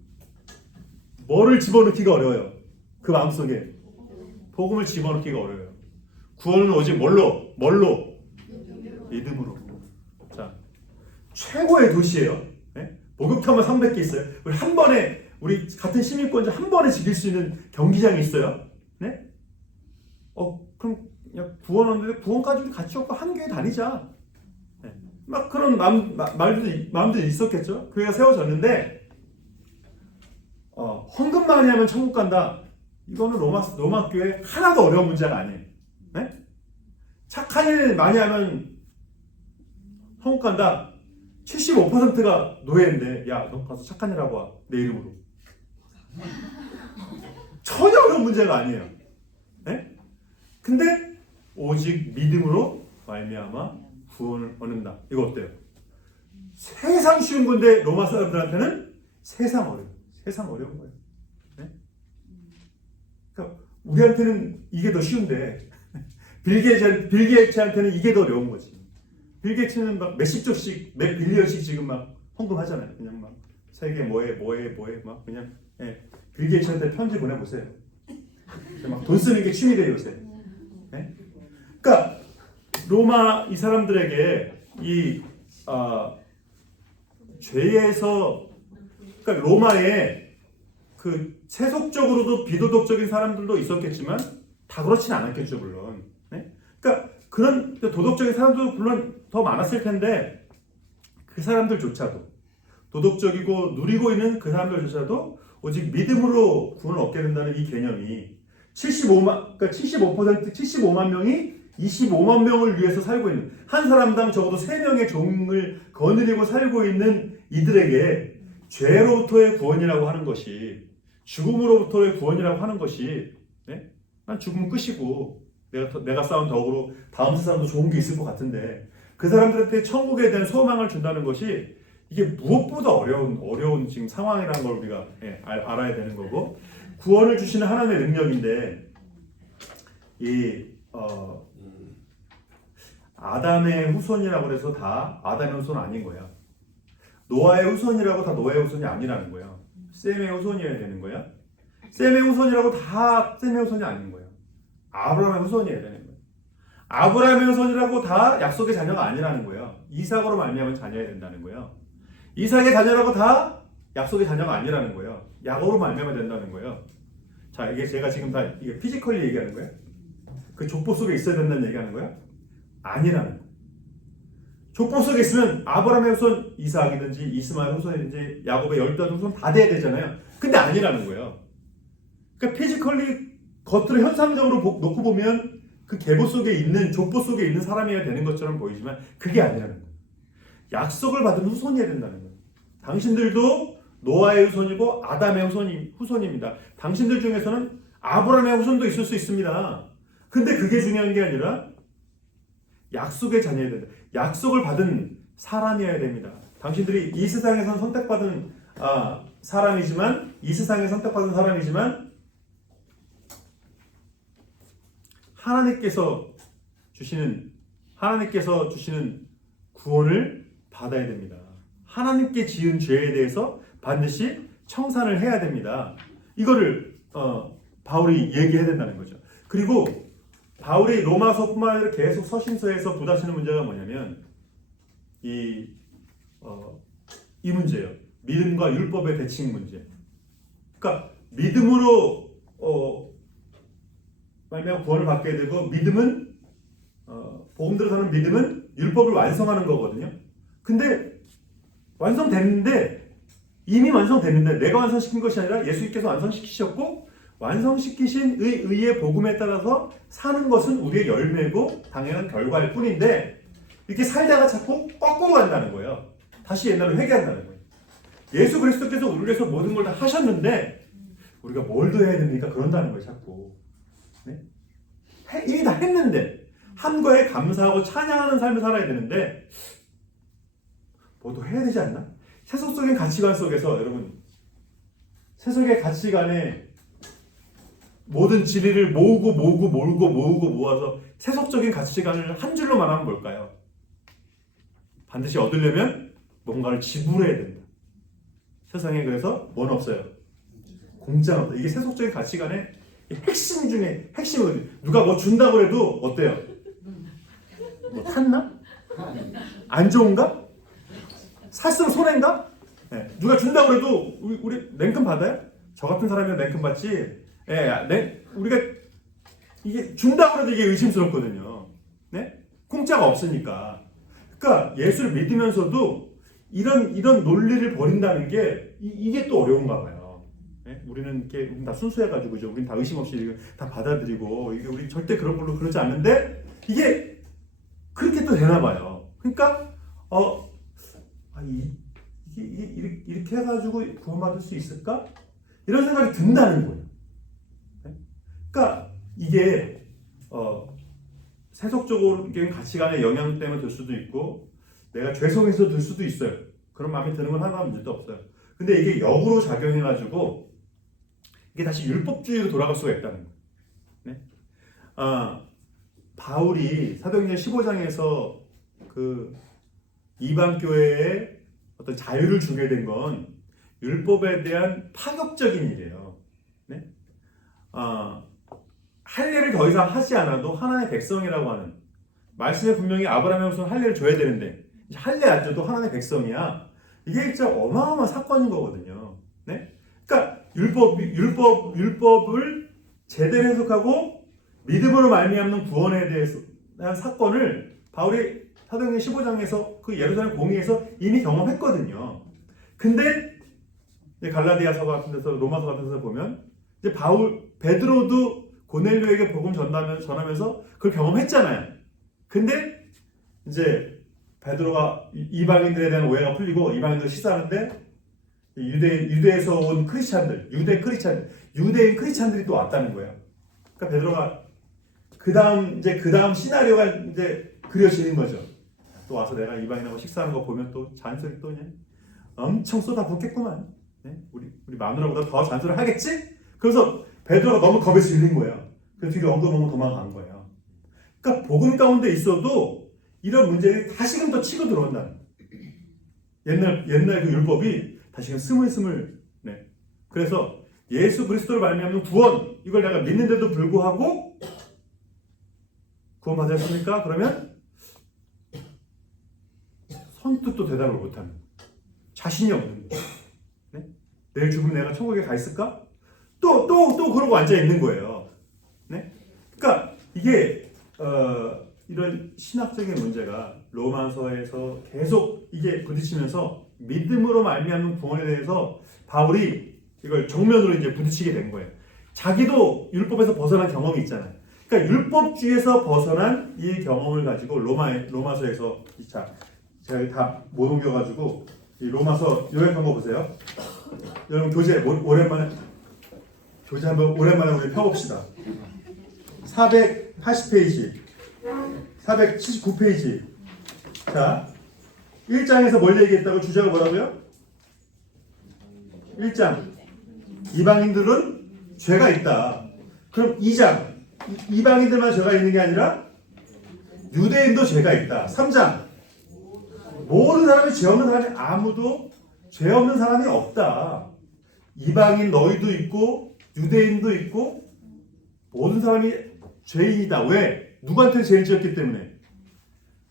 뭐를 집어넣기가 어려워요. 그 마음속에 복음을 집어넣기가 어려워요. 구원은 오직 뭘로? 믿음으로. 자, 최고의 도시예요. 네? 목욕탕만 300개 있어요. 우리 같은 시민권자 한 번에 즐길 수 있는 경기장이 있어요. 네? 그럼 그냥 구원 오는데 구원까지 같이 없고 한 교회 다니자. 네. 막 그런 마음도 있었겠죠. 교회가 세워졌는데 헌금 많이 하면 천국 간다. 이거는 로마 교회 하나도 어려운 문제가 아니에요. 네? 착한 일 많이 하면 천국 간다. 75%가 노예인데 야, 너 가서 착한 일 하고 와. 내 이름으로. 전혀 어려운 문제가 아니에요. 네? 근데 오직 믿음으로 말미암아 구원을 얻는다. 이거 어때요? 세상 쉬운 건데 로마 사람들한테는 세상 어려운 거예요. 네? 그러니까 우리한테는 이게 더 쉬운데 빌 게이츠한테는 이게 더 어려운 거지. 빌 게이츠는 막 몇십 조씩, 몇 빌리언씩 지금 막 헌금하잖아요. 그냥 막 세계 뭐해 막 그냥 빌 게이츠한테 편지 보내보세요. 막 돈 쓰는 게 취미래요 요새. 네? 그러니까 로마 이 사람들에게 이 죄에서 그러니까 로마에 그 세속적으로도 비도덕적인 사람들도 있었겠지만 다 그렇진 않았겠죠 물론. 네? 그러니까 그런 도덕적인 사람들도 물론 더 많았을 텐데 그 사람들조차도 도덕적이고 누리고 있는 그 사람들조차도 오직 믿음으로 구원을 얻게 된다는 이 개념이 75만 명이 25만 명을 위해서 살고 있는 한 사람당 적어도 3명의 종을 거느리고 살고 있는 이들에게 죄로부터의 구원이라고 하는 것이 죽음으로부터의 구원이라고 하는 것이 네? 난 죽으면 끝이고 내가 쌓은 덕으로 다음 세상도 좋은 게 있을 것 같은데 그 사람들한테 천국에 대한 소망을 준다는 것이 이게 무엇보다 어려운 지금 상황이라는 걸 우리가 알아야 되는 거고 구원을 주시는 하나님의 능력인데 아담의 후손이라고 해서 다 아담의 후손 아닌 거야. 노아의 후손이라고 다 노아의 후손이 아니라는 거야. 셈의 후손이어야 되는 거야. 셈의 후손이라고 다 셈의 후손이 아닌 거야. 아브라함의 후손이어야 되는 거야. 아브라함의 후손이라고 다 약속의 자녀가 아니라는 거야. 이삭으로 말미암은 자녀야 된다는 거야. 이삭의 자녀라고 다 약속의 자녀가 아니라는 거예요. 야곱으로 말미암아 된다는 거예요. 자, 이게 제가 지금 다 이게 피지컬리 얘기하는 거예요? 그 족보 속에 있어야 된다는 얘기하는 거야? 아니라는 거예요. 족보 속에 있으면 아브라함의 후손 이삭이든지 이스마엘 후손이든지 야곱의 12 후손 다 돼야 되잖아요. 근데 아니라는 거예요. 그러니까 피지컬리 겉으로 현상적으로 놓고 보면 그 계보 속에 있는 족보 속에 있는 사람이어야 되는 것처럼 보이지만 그게 아니라는 거예요. 약속을 받은 후손이어야 된다는 거예요. 당신들도 노아의 후손이고 아담의 후손입니다. 당신들 중에서는 아브라함의 후손도 있을 수 있습니다. 근데 그게 중요한 게 아니라 약속의 자녀여야 된다. 약속을 받은 사람이어야 됩니다. 당신들이 이 세상에서 선택받은 사람이지만 이 세상에 선택받은 사람이지만 하나님께서 주시는 구원을 받아야 됩니다. 하나님께 지은 죄에 대해서 반드시 청산을 해야 됩니다. 이거를 바울이 얘기해야 된다는 거죠. 그리고 바울이 로마서뿐만 아니라 계속 서신서에서 부딪히는 문제가 뭐냐면 이 문제예요. 믿음과 율법의 대칭 문제. 그러니까 믿음으로 말미암아 구원을 받게 되고 믿음은 복음대로 사는 믿음은 율법을 완성하는 거거든요. 근데 이미 완성됐는데 내가 완성시킨 것이 아니라 예수님께서 완성시키셨고 완성시키신 의의 복음에 따라서 사는 것은 우리의 열매고 당연한 결과일 뿐인데 이렇게 살다가 자꾸 거꾸로 간다는 거예요. 다시 옛날로 회개한다는 거예요. 예수 그리스도께서 우리를 위해서 모든 걸 다 하셨는데 우리가 뭘 더 해야 됩니까? 그런다는 거예요. 자꾸. 네? 이미 다 했는데 한 거에 감사하고 찬양하는 삶을 살아야 되는데 뭐 더 해야 되지 않나? 세속적인 가치관 속에서 여러분 세속의 가치관에 모든 진리를 모아서 세속적인 가치관을 한 줄로 말하면 뭘까요? 반드시 얻으려면 뭔가를 지불해야 된다. 세상에 그래서 뭐는 없어요? 공짜는 없다. 이게 세속적인 가치관의 핵심 중에 핵심이거든요. 누가 뭐 준다고 해도 어때요? 뭐 탔나? 안 좋은가? 샀으면 손해인가? 네. 누가 준다고 해도 우리 랭큼 받아요? 저 같은 사람이면 랭큼 받지. 우리가 이게 준다고 해도 이게 의심스럽거든요. 네? 공짜가 없으니까. 그러니까 예수를 믿으면서도 이런 논리를 버린다는 게 이게 또 어려운가 봐요. 네? 우리는 다 순수해가지고 그죠? 우리는 다 의심 없이 다 받아들이고 이게 우리 절대 그런 걸로 그러지 않는데 이게 그렇게 또 되나 봐요. 그러니까 이렇게 해가지고 구원받을 수 있을까? 이런 생각이 든다는 거예요. 네? 그러니까 이게 세속적인 가치관의 영향 때문에 될 수도 있고 내가 죄송해서 될 수도 있어요. 그런 마음이 드는 건 하나도 문제도 없어요. 근데 이게 역으로 작용해가지고 이게 다시 율법주의로 돌아갈 수가 있다는 거예요. 네? 바울이 사도행전 15장에서 그 이방 교회에 어떤 자유를 주게 된 건 율법에 대한 파격적인 일이에요. 네? 할례를 더 이상 하지 않아도 하나님의 백성이라고 하는 말씀에 분명히 아브라함의 후손 할례를 줘야 되는데 할례 안 줘도 하나님의 백성이야. 이게 진짜 어마어마한 사건인 거거든요. 네? 그러니까 율법을 제대로 해석하고 믿음으로 말미암는 구원에 대해서 대한 사건을 바울이 사도행전 15장에서 그 예루살렘 공의에서 이미 경험했거든요. 근데 갈라디아서 같은 데서 로마서 같은 데서 보면 이제 베드로도 고넬료에게 복음 전하면서 그걸 경험했잖아요. 근데 이제 베드로가 이방인들에 대한 오해가 풀리고 이방인들 시사하는데 유대에서 온 유대인 크리스찬들이 또 왔다는 거예요. 그러니까 베드로가 그 다음 시나리오가 이제 그려지는 거죠. 또 와서 내가 이방인하고 식사하는 거 보면 또 잔소리 또 그냥 엄청 쏟아붓겠구만. 네? 우리 마누라보다 더 잔소리 하겠지? 그래서 베드로가 너무 겁에 질린 거예요. 그래서 뒤로 엉금엉금 도망간 거예요. 그러니까 복음 가운데 있어도 이런 문제들이 다시금 또 치고 들어온다는 옛날 그 율법이 다시금 스물스물 네. 그래서 예수 그리스도를 말미암는 구원 이걸 내가 믿는데도 불구하고 구원 받았습니까? 그러면 선뜻 또 대답을 못하는 자신이 없는 거예요. 네? 내일 죽으면 내가 천국에 가 있을까? 또 그러고 앉아 있는 거예요. 네? 그러니까 이게 이런 신학적인 문제가 로마서에서 계속 이게 부딪히면서 믿음으로 말미암는 구원에 대해서 바울이 이걸 정면으로 이제 부딪히게 된 거예요. 자기도 율법에서 벗어난 경험이 있잖아요. 그러니까 율법주의에서 벗어난 이 경험을 가지고 로마서에서 자 제가 다 못 옮겨가지고 이 로마서 요약한 거 보세요. 여러분 교재 오랜만에 교재 한번 오랜만에 우리 펴봅시다. 480페이지, 479페이지. 자, 1장에서 뭘 얘기했다고 주제가 뭐라고요? 1장. 이방인들은 죄가 있다. 그럼 2장. 이방인들만 죄가 있는 게 아니라 유대인도 죄가 있다. 3장. 모든 사람이 죄 없는 사람이 아무도 죄 없는 사람이 없다. 이방인 너희도 있고 유대인도 있고 모든 사람이 죄인이다. 왜? 누구한테 죄를 지었기 때문에.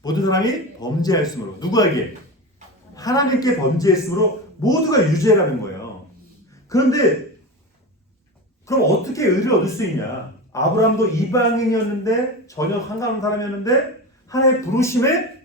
모든 사람이 범죄하였으므로. 누구에게? 하나님께 범죄했으므로 모두가 유죄라는 거예요. 그런데 그럼 어떻게 의를 얻을 수 있냐? 아브라함도 이방인이었는데 전혀 상관없는 사람이었는데 하나님의 부르심에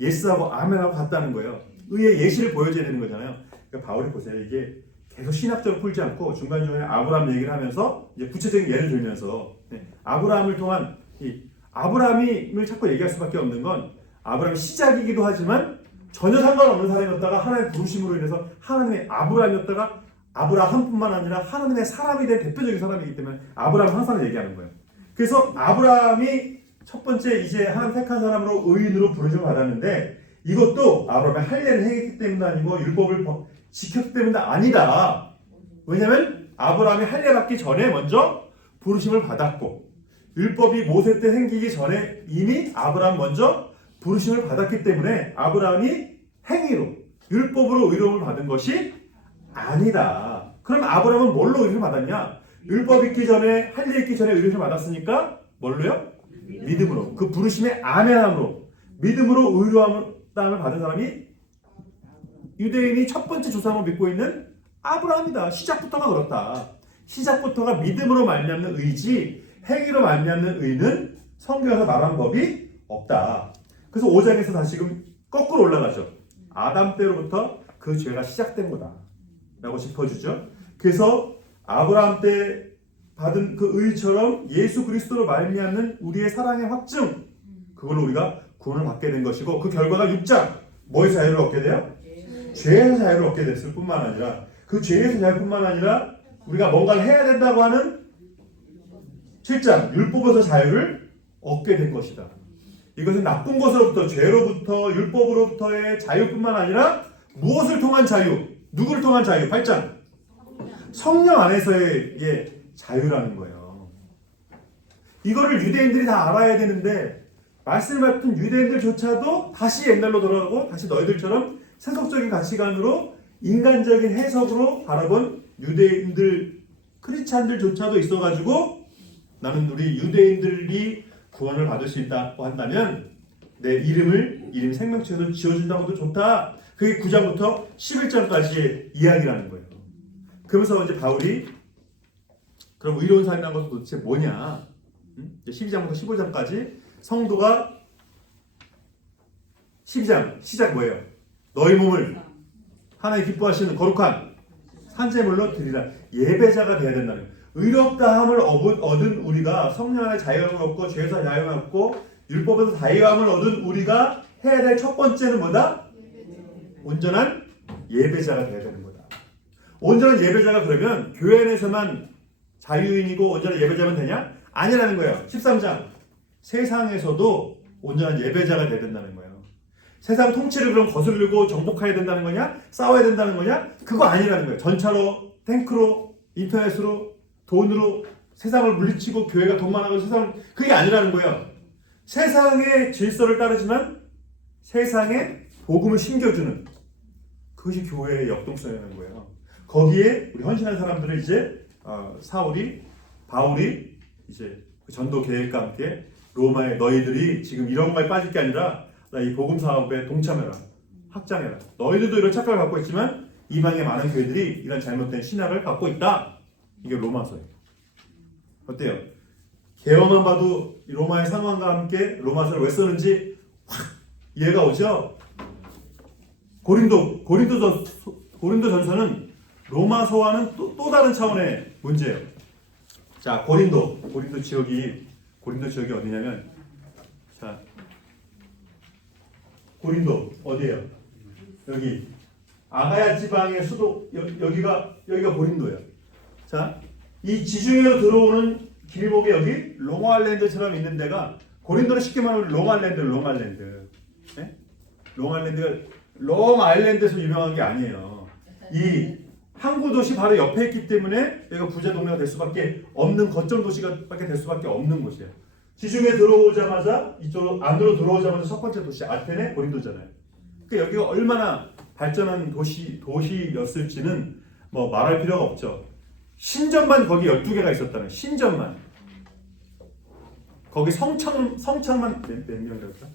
예스하고 아멘하고 갔다는 거예요. 의의 예시를 보여줘야 되는 거잖아요. 그러니까 바울이 보세요. 이게 계속 신학적으로 풀지 않고 중간중간에 아브라함 얘기를 하면서 이제 구체적인 예를 들면서 아브라함을 통한 이 아브라함을 자꾸 얘기할 수밖에 없는 건 아브라함이 시작이기도 하지만 전혀 상관없는 사람이었다가 하나님의 부르심으로 인해서 하나님의 아브라함이었다가 아브라함뿐만 아니라 하나님의 사람이 된 대표적인 사람이기 때문에 아브라함을 항상 얘기하는 거예요. 그래서 아브라함이 첫 번째 이제 하나님 택한 사람으로 의인으로 부르심을 받았는데 이것도 아브라함이 할례를 행했기 때문도 아니고 율법을 지켰기 때문도 아니다. 왜냐하면 아브라함이 할례 받기 전에 먼저 부르심을 받았고 율법이 모세 때 생기기 전에 이미 아브라함 먼저 부르심을 받았기 때문에 아브라함이 행위로 율법으로 의로움을 받은 것이 아니다. 그럼 아브라함은 뭘로 의로움을 받았냐? 율법 있기 전에 할례 있기 전에 의로움을 받았으니까 뭘로요? 믿음으로. 그 부르심의 아멘함으로 믿음으로 의로움을 받은 사람이 유대인이 첫 번째 조상으로 믿고 있는 아브라함이다. 시작부터가 그렇다. 시작부터가 믿음으로 말미암는 의지 행위로 말미암는 의는 성경에서 말한 법이 없다. 그래서 5장에서 다시금 거꾸로 올라가죠. 아담 때로부터 그 죄가 시작된 거다 라고 짚어주죠. 그래서 아브라함 때 받은 그 의처럼 예수 그리스도로 말미암는 우리의 사랑의 확증 그걸로 우리가 구원을 받게 된 것이고 그 결과가 6장 뭐의 자유를 얻게 돼요? 죄에서 자유를 얻게 됐을 뿐만 아니라 그 죄에서 자유뿐만 아니라 우리가 뭔가를 해야 된다고 하는 7장 율법에서 자유를 얻게 된 것이다. 이것은 나쁜 것으로부터 죄로부터 율법으로부터의 자유뿐만 아니라 무엇을 통한 자유? 누구를 통한 자유? 8장 성령 안에서의 자유라는 거예요. 이거를 유대인들이 다 알아야 되는데 말씀을 받던 유대인들조차도 다시 옛날로 돌아가고 다시 너희들처럼 세속적인 가치관으로 인간적인 해석으로 바라본 유대인들 크리스찬들조차도 있어가지고 나는 우리 유대인들이 구원을 받을 수 있다고 한다면 내 이름 생명책에서 지어준다고도 좋다. 그게 9장부터 11장까지의 이야기라는 거예요. 그러면서 이제 바울이 그럼 의로운 삶이라는 것은 도대체 뭐냐? 12장부터 15장까지 성도가 12장 시작 뭐예요? 너희 몸을 하나님 기뻐하시는 거룩한 산제물로 드리라. 예배자가 돼야 된다는 거예요. 의롭다함을 얻은 우리가 성령 안에 자유함을 얻고 죄에서 자유함을 얻고 율법에서 자유함을 얻은 우리가 해야 될 첫 번째는 뭐다? 온전한 예배자가 돼야 되는 거다. 온전한 예배자가 그러면 교회 안에서만 자유인이고 온전한 예배자면 되냐? 아니라는 거예요. 13장 세상에서도 온전한 예배자가 돼야 된다는 거예요. 세상 통치를 그럼 거스르고 정복해야 된다는 거냐? 싸워야 된다는 거냐? 그거 아니라는 거예요. 전차로, 탱크로, 인터넷으로, 돈으로 세상을 물리치고 교회가 돈 많아서 세상을 그게 아니라는 거예요. 세상의 질서를 따르지만 세상에 복음을 심겨주는 그것이 교회의 역동성이라는 거예요. 거기에 우리 헌신한 사람들을 이제 사울이 바울이 이제 그 전도 계획과 함께 로마에 너희들이 지금 이런 거에 빠질 게 아니라 나 이 복음 사업에 동참해라, 확장해라. 너희들도 이런 착각을 갖고 있지만 이방의 많은 교회들이 이런 잘못된 신학을 갖고 있다. 이게 로마서예요. 어때요? 개어만 봐도 로마의 상황과 함께 로마서를 왜 쓰는지 확 이해가 오죠? 고린도전서는 로마서와는 또 다른 차원의 문제예요. 자, 고린도 지역이 어디냐면, 자, 고린도 어디예요? 여기 아가야 지방의 수도 여기가 고린도예요. 자, 이 지중해로 들어오는 길목에 여기 롱아일랜드처럼 있는 데가 고린도는 쉽게 말하면 롱아일랜드. 네? 롱아일랜드가 롱아일랜드에서 유명한 게 아니에요. 이 항구 도시 바로 옆에 있기 때문에 여기가 부자 동네가 될 수밖에 없는 거점 도시가밖에 될 수밖에 없는 곳이에요. 지중해 들어오자마자 이쪽으로 안으로 들어오자마자 첫 번째 도시 아테네 고린도잖아요. 그러니까 여기가 얼마나 발전한 도시였을지는 뭐 말할 필요가 없죠. 신전만 거기 12개가 있었다는 신전만. 거기 성창만 몇 명이었죠?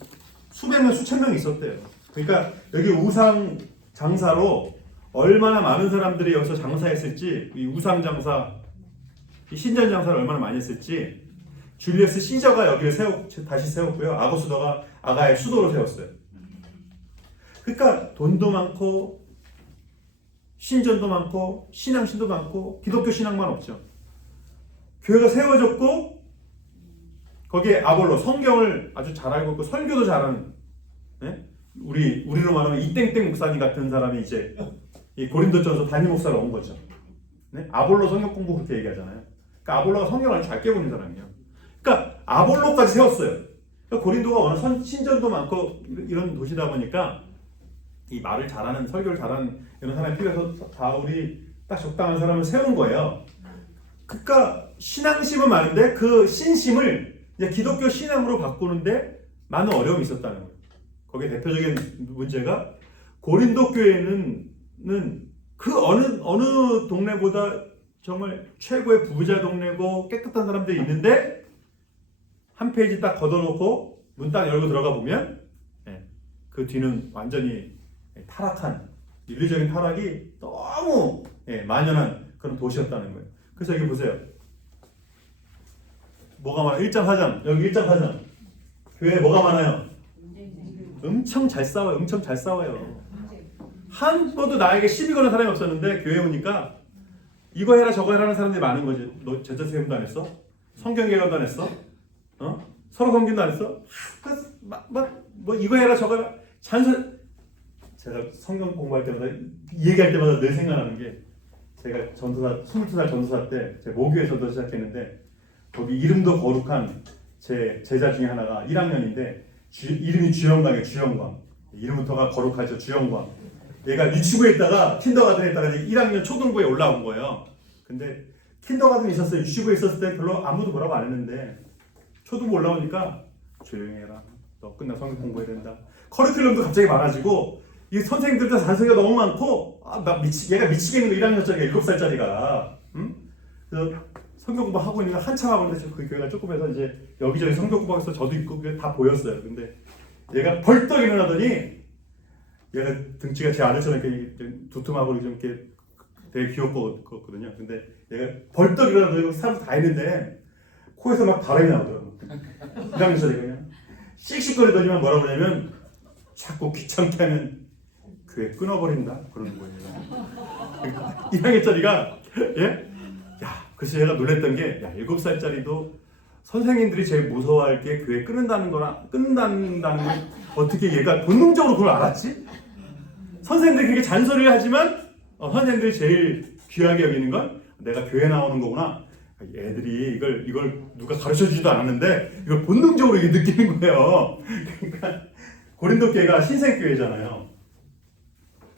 수백 명, 수천 명 있었대요. 그러니까 여기 우상 장사로 얼마나 많은 사람들이 여기서 장사했을지, 이 우상 장사, 이 신전 장사를 얼마나 많이 했을지, 줄리어스 시저가 여기를 다시 세웠고요. 아고스도가 아가의 수도로 세웠어요. 그러니까 돈도 많고 신전도 많고 신앙신도 많고 기독교 신앙만 없죠. 교회가 세워졌고 거기에 아볼로 성경을 아주 잘 알고 있고 설교도 잘하는, 네? 우리로 말하면 이땡땡 목사님 같은 사람이 이제 이 고린도전서 담임 목사로 온 거죠. 네? 아볼로 성경 공부 그렇게 얘기하잖아요. 그러니까 아볼로가 성경을 아주 잘 깨고 있는 사람이에요. 그러니까 아볼로까지 세웠어요. 그러니까 고린도가 워낙 신전도 많고 이런 도시다 보니까 이 말을 잘하는, 설교를 잘하는 이런 사람이 필요해서 바울이 딱 적당한 사람을 세운 거예요. 그러니까 신앙심은 많은데 그 신심을 이제 기독교 신앙으로 바꾸는데 많은 어려움이 있었다는 거예요. 거기에 대표적인 문제가 고린도 교회는 그 어느 동네보다 정말 최고의 부자 동네고 깨끗한 사람들이 있는데 한 페이지 딱 걷어놓고 문 딱 열고 들어가 보면 그 뒤는 완전히 타락한, 윤리적인 타락이 너무 만연한 그런 도시였다는 거예요. 그래서 여기 보세요. 뭐가 많아요? 1장 4장. 여기 1장 4장. 교회에 뭐가 많아요? 엄청 잘 싸워요. 한 번도 나에게 시비 거는 사람이 없었는데 교회 오니까 이거 해라 저거 해라 하는 사람들이 많은 거지. 너 제자세움도 안 했어? 성경개관도 안 했어? 서로 섬김도 안 했어? 뭐 이거 해라 저거 해라 잔소리. 제가 성경 공부할 때마다 얘기할 때마다 늘 생각나는 게, 제가 전도사 22살 전도사 때 제가 모교에 전도 시작했는데 거기 이름도 거룩한 제 제자 중에 하나가 1학년인데 이름이 주영광이에요. 주영광. 이름부터가 거룩하죠. 주영광. 얘가 유치부에 있다가 킨더가든에 있다가 1학년 초등부에 올라온 거예요. 근데 킨더가든에 있었어요. 유치부에 있었을 때 별로 아무도 뭐라고 안 했는데 초등부 올라오니까 조용히 해라. 너 끝나 성경 공부해야 된다. 커리큘럼도 갑자기 많아지고 이 선생님들도 잔소리가 너무 많고 얘가 미치겠는 거 1학년짜리가 7살짜리가 그래서 성경 공부하고 있는데 한참 하고 있는데 그 교회가 조금 해서 이제 여기저기 성경 공부하면서 저도 있고 그게 다 보였어요. 근데 얘가 벌떡 일어나더니 얘가 등치가 제 아들처럼 이렇게 두툼하고 좀 이렇게 되게 귀엽거든요. 근데 얘가 벌떡 일어나더니 사람 다 있는데 코에서 막 바람이 나오더라고요. 1학년짜리가 그냥 씩씩거리더니만 뭐라고 그러냐면 자꾸 귀찮게 하면 교회 끊어버린다 그러는 거예요. 1학년짜리가 그래서 얘가 놀랬던 게 7살짜리도 선생님들이 제일 무서워할 게 교회 끊는다는 건 어떻게 얘가 본능적으로 그걸 알았지? 선생님들이 그렇게 잔소리를 하지만 선생님들이 제일 귀하게 여기는 건 내가 교회 나오는 거구나. 애들이 이걸 누가 가르쳐주지도 않았는데 이걸 본능적으로 이게 느끼는 거예요. 그러니까 고린도 교회가 신생교회잖아요.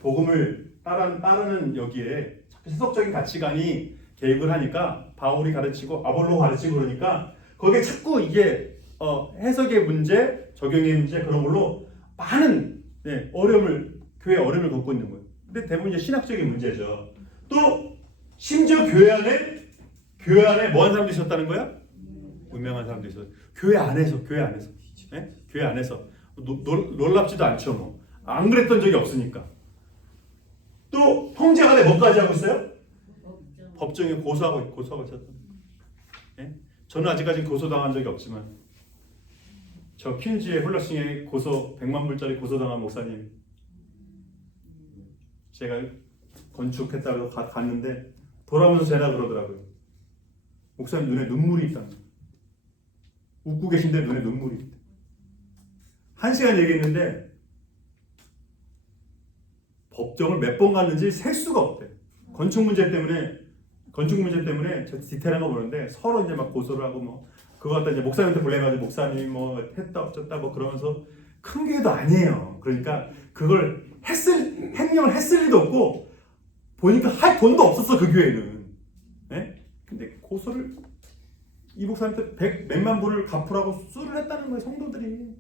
복음을 따르는 여기에 세속적인 가치관이 개입을 하니까 바울이 가르치고 아볼로 가르치고 그러니까 거기에 자꾸 이게 해석의 문제, 적용의 문제 그런 걸로 많은 교회 어려움을 겪고 있는 거예요. 근데 대부분 이제 신학적인 문제죠. 또 심지어 교회 안에 뭐 하는 사람도 있었다는 거야? 운명한 사람도 있었어요. 교회 안에서 교회 안에서 놀랍지도 않죠. 뭐 안 그랬던 적이 없으니까. 또 형제가 내 뭐까지 하고 있어요? 법정에 고소하고 있었던. 저는 아직까지 고소당한 적이 없지만 저 퀸즈의 홀러싱에 100만 불짜리 고소당한 목사님 제가 건축했다고 갔는데 돌아오면서 제가 그러더라고요. 목사님 눈에 눈물이 있다. 웃고 계신데 눈에 눈물이 있다. 1시간 얘기했는데 법정을 몇 번 갔는지 셀 수가 없대. 건축 문제 때문에 저 디테일한 거 보는데 서로 이제 막 고소를 하고 뭐 그거 갖다 이제 목사님한테 불러가지고 목사님 뭐 했다 어쩌다 뭐 그러면서 큰 게도 아니에요. 그러니까 그걸 행령을 했을 리도 없고 보니까 할 돈도 없었어 그 교회는. 근데 고소를 이 목사님한테 몇만 불을 갚으라고 수를 했다는 거예요. 성도들이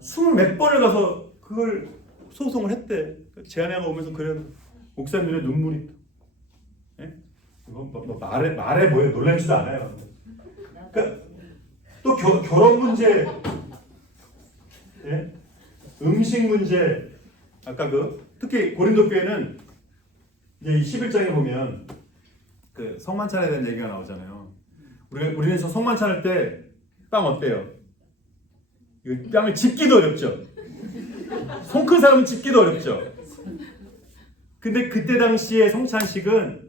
20몇 번을 가서 그걸 소송을 했대. 제안회가 오면서 그래 목사님 눈에 눈물이. 뭐 말해 뭐예요? 놀라지도 않아요. 그러니까 또 결혼 문제, 음식 문제. 아까 특히 고린도 교회는 이제 11장에 보면 그 성만찬에 대한 얘기가 나오잖아요. 우리는 성만 차릴 때 빵 어때요? 이 빵을 집기도 어렵죠. 손 큰 사람은 집기도 어렵죠. 근데 그때 당시에 성찬식은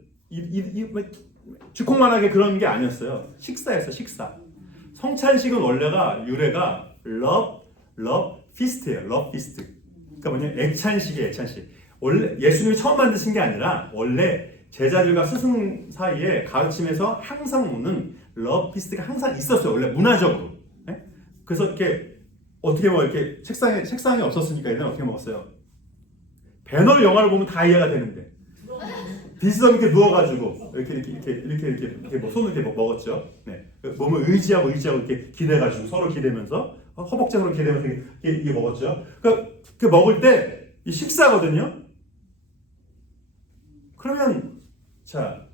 주콩만하게 그런 게 아니었어요. 식사였어, 식사. 성찬식은 원래가 유래가 love feast예요. love feast. 그러니까 뭐냐, 애찬식이에요, 애찬식. 원래 예수님이 처음 만드신 게 아니라 원래 제자들과 스승 사이에 가르침에서 항상 오는 러브 피스트가 항상 있었어요. 원래 문화적으로. 그래서 이렇게 어떻게 뭐 이렇게 책상이 없었으니까 얘는 어떻게 먹었어요? 배너 영화를 보면 다 이해가 되는데 비스듬 이렇게 누워가지고 이렇게 뭐 손을 이렇게 먹었죠. 몸을 의지하고 이렇게 기대가지고 서로 기대면서 허벅지로 기대면서 이렇게 먹었죠. 그 먹을 때 이 식사거든요. 그러면 자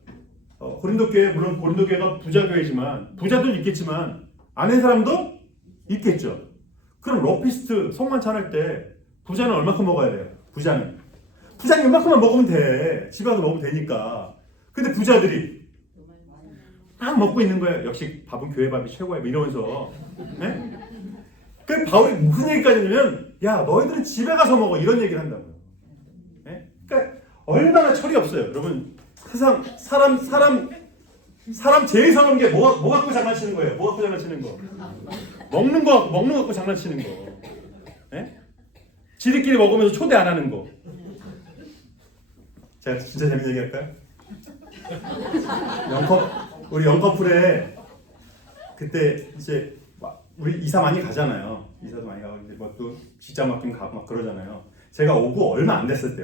고린도 교회 물론 고린도 교회가 부자 교회지만 부자도 있겠지만 아는 사람도 있겠죠. 그럼 러피스트 성만찬 할 때 부자는 얼마큼 먹어야 돼요? 부자는 얼마큼만 먹으면 돼. 집에 가서 먹으면 되니까. 근데 부자들이 막 먹고 있는 거예요. 역시 밥은 교회 밥이 최고야 뭐 이러면서. 그 바울이 무슨 얘기까지 하냐면 야 너희들은 집에 가서 먹어 이런 얘기를 한다고요. 그러니까 얼마나 철이 없어요. 여러분 세상 사람 제일 서러운 게 뭐 갖고 장난치는 거예요. 뭐 갖고 장난치는 거. 먹는 거 갖고 장난치는 거. 지들끼리 먹으면서 초대 안 하는 거. 제가 진짜 재밌는 얘기 할까요? 우리 영커플에 그때 이제 우리 이사 많이 가잖아요. 이사도 많이 가고 이제 뭐 또 직장 맡기면 가고 막 그러잖아요. 제가 오고 얼마 안 됐을 때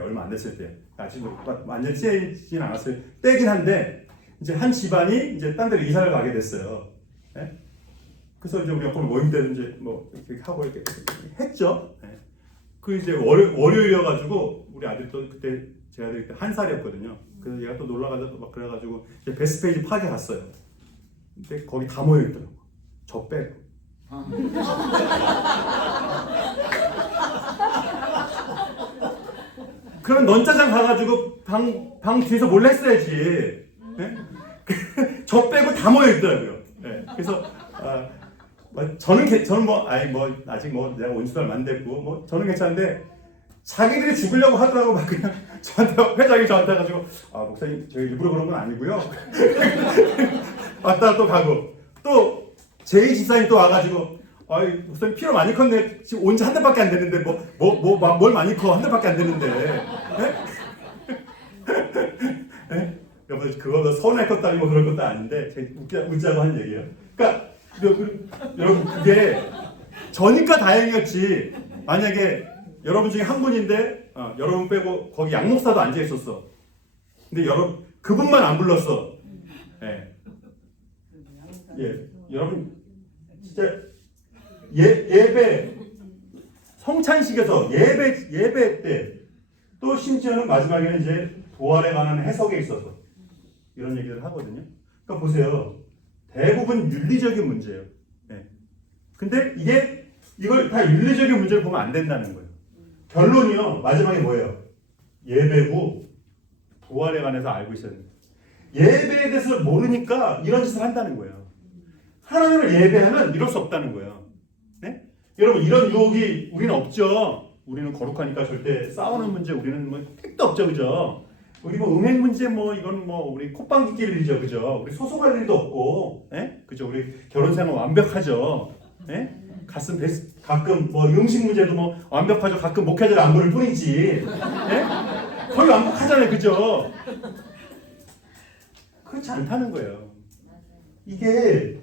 아직 완전 친해지진 않았어요. 때긴 한데 이제 한 집안이 이제 딴 데로 이사를 가게 됐어요. 그래서 이제 우리 영커플 모임 때도 이제 뭐 이렇게 하고 이렇게 했죠. 그 이제 월요일이어가지고 우리 아들도 그때 제 아들이 그때 1살이었거든요. 그래서 얘가 또 놀러 가서 막 그래가지고 이제 베스페이지 파게 갔어요. 근데 거기 다 모여 있더라고. 저 빼고. 그럼 넌 짜장 가가지고 방 뒤에서 몰래 했어야지. 저 빼고 다 모여 있더라고요. 그래서 저는 뭐 아직 뭐 내가 온지도 얼마 안 됐고 뭐 저는 괜찮은데 자기들이 죽으려고 하더라고. 막 그냥 회장이 저한테 가지고 목사님 저희 일부러 그런 건 아니고요. 왔다 또 가고 또 제이 집사님 또 와가지고 목사님 피로 많이 컸네. 지금 온 지 한 달밖에 안 됐는데 뭘 많이 커 한 달밖에 안 됐는데. 여러분 그거보다 서운할 것도 아니고 그럴 것도 아닌데 웃자고 한 얘기예요. 그러니까 여러분 그게 저니까 다행이었지. 만약에 여러분 중에 한 분인데 여러분 빼고 거기 양 목사도 앉아 있었어. 근데 그분만 안 불렀어. 여러분 진짜 예배 성찬식에서 예배 때 또 심지어는 마지막에는 이제 부활에 관한 해석에 있어서 이런 얘기를 하거든요. 그러니까 보세요. 대부분 윤리적인 문제예요. 네. 근데 이걸 다 윤리적인 문제를 보면 안 된다는 거예요. 결론이요. 마지막에 뭐예요? 예배 후 부활에 관해서 알고 있어야 됩니다. 예배에 대해서 모르니까 이런 짓을 한다는 거예요. 하나님을 예배하면 이럴 수 없다는 거예요. 네? 여러분 이런 유혹이 우리는 없죠. 우리는 거룩하니까 절대 싸우는 문제 우리는 뭐 택도 없죠, 그죠? 우리 뭐 음행 문제 뭐 이건 뭐 우리 콧방귀 낄 일이죠, 그죠? 우리 소송할 일도 없고, 예? 그죠? 우리 결혼 생활 완벽하죠, 예? 가끔 뭐 음식 문제도 뭐 완벽하죠. 가끔 목회자를 안 부를 뿐이지, 예? 거의 완벽하잖아요, 그죠? 그렇지 않다는 거예요. 이게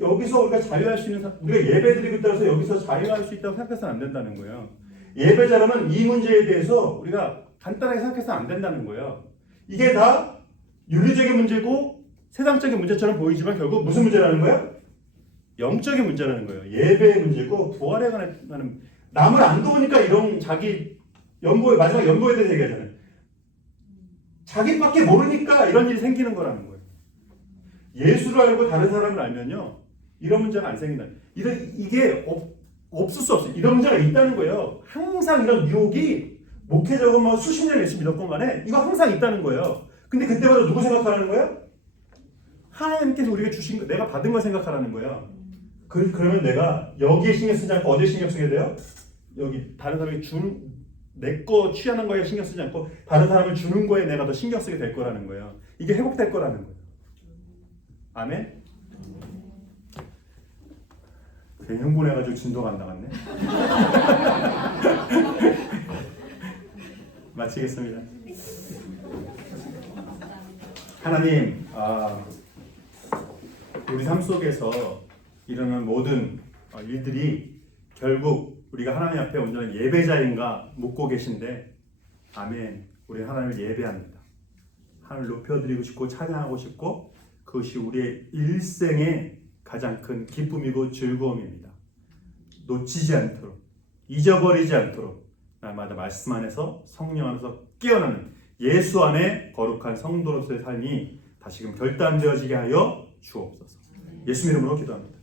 여기서 우리가 자유할 수 있는 우리가 예배드리고 따라서 여기서 자유할 수 있다고 생각해서는 안 된다는 거예요. 예배자라면 이 문제에 대해서 우리가 간단하게 생각해서는 안 된다는 거예요. 이게 다 윤리적인 문제고 세상적인 문제처럼 보이지만 결국 무슨 문제라는 거예요? 영적인 문제라는 거예요. 예배의 문제고 부활에 관한 남을 안 도우니까 이런 자기 마지막 연보에 대해서 얘기하잖아요. 자기밖에 모르니까 이런 일이 생기는 거라는 거예요. 예수를 알고 다른 사람을 알면요 이런 문제가 안 생긴다. 이게 없을 수 없어요. 이런 문제가 있다는 거예요. 항상 이런 유혹이 목회자고 뭐 수십 년 열심히 믿었건 간에 이거 항상 있다는 거예요. 근데 그때마다 누구 생각하라는 거예요? 하나님께서 우리에게 주신 거, 내가 받은 걸 생각하라는 거예요. 그러면 내가 여기에 신경 쓰지 않고 어디에 신경 쓰게 돼요? 여기 다른 사람이 내 거 취하는 거에 신경 쓰지 않고 다른 사람을 주는 거에 내가 더 신경 쓰게 될 거라는 거예요. 이게 회복될 거라는 거예요. 아멘? 괜히 흥분해가지고 진도가 안 나갔네. 마치겠습니다. 하나님, 우리 삶 속에서 일어나는 모든 일들이 결국 우리가 하나님 앞에 온전한 예배자인가 묻고 계신데, 아멘. 우리 하나님을 예배합니다. 하나님을 높여드리고 싶고 찬양하고 싶고 그것이 우리의 일생의 가장 큰 기쁨이고 즐거움입니다. 놓치지 않도록, 잊어버리지 않도록 날마다 말씀 안에서 성령 안에서 깨어나는 예수 안에 거룩한 성도로서의 삶이 다시금 결단되어지게 하여 주옵소서. 예수 이름으로 기도합니다.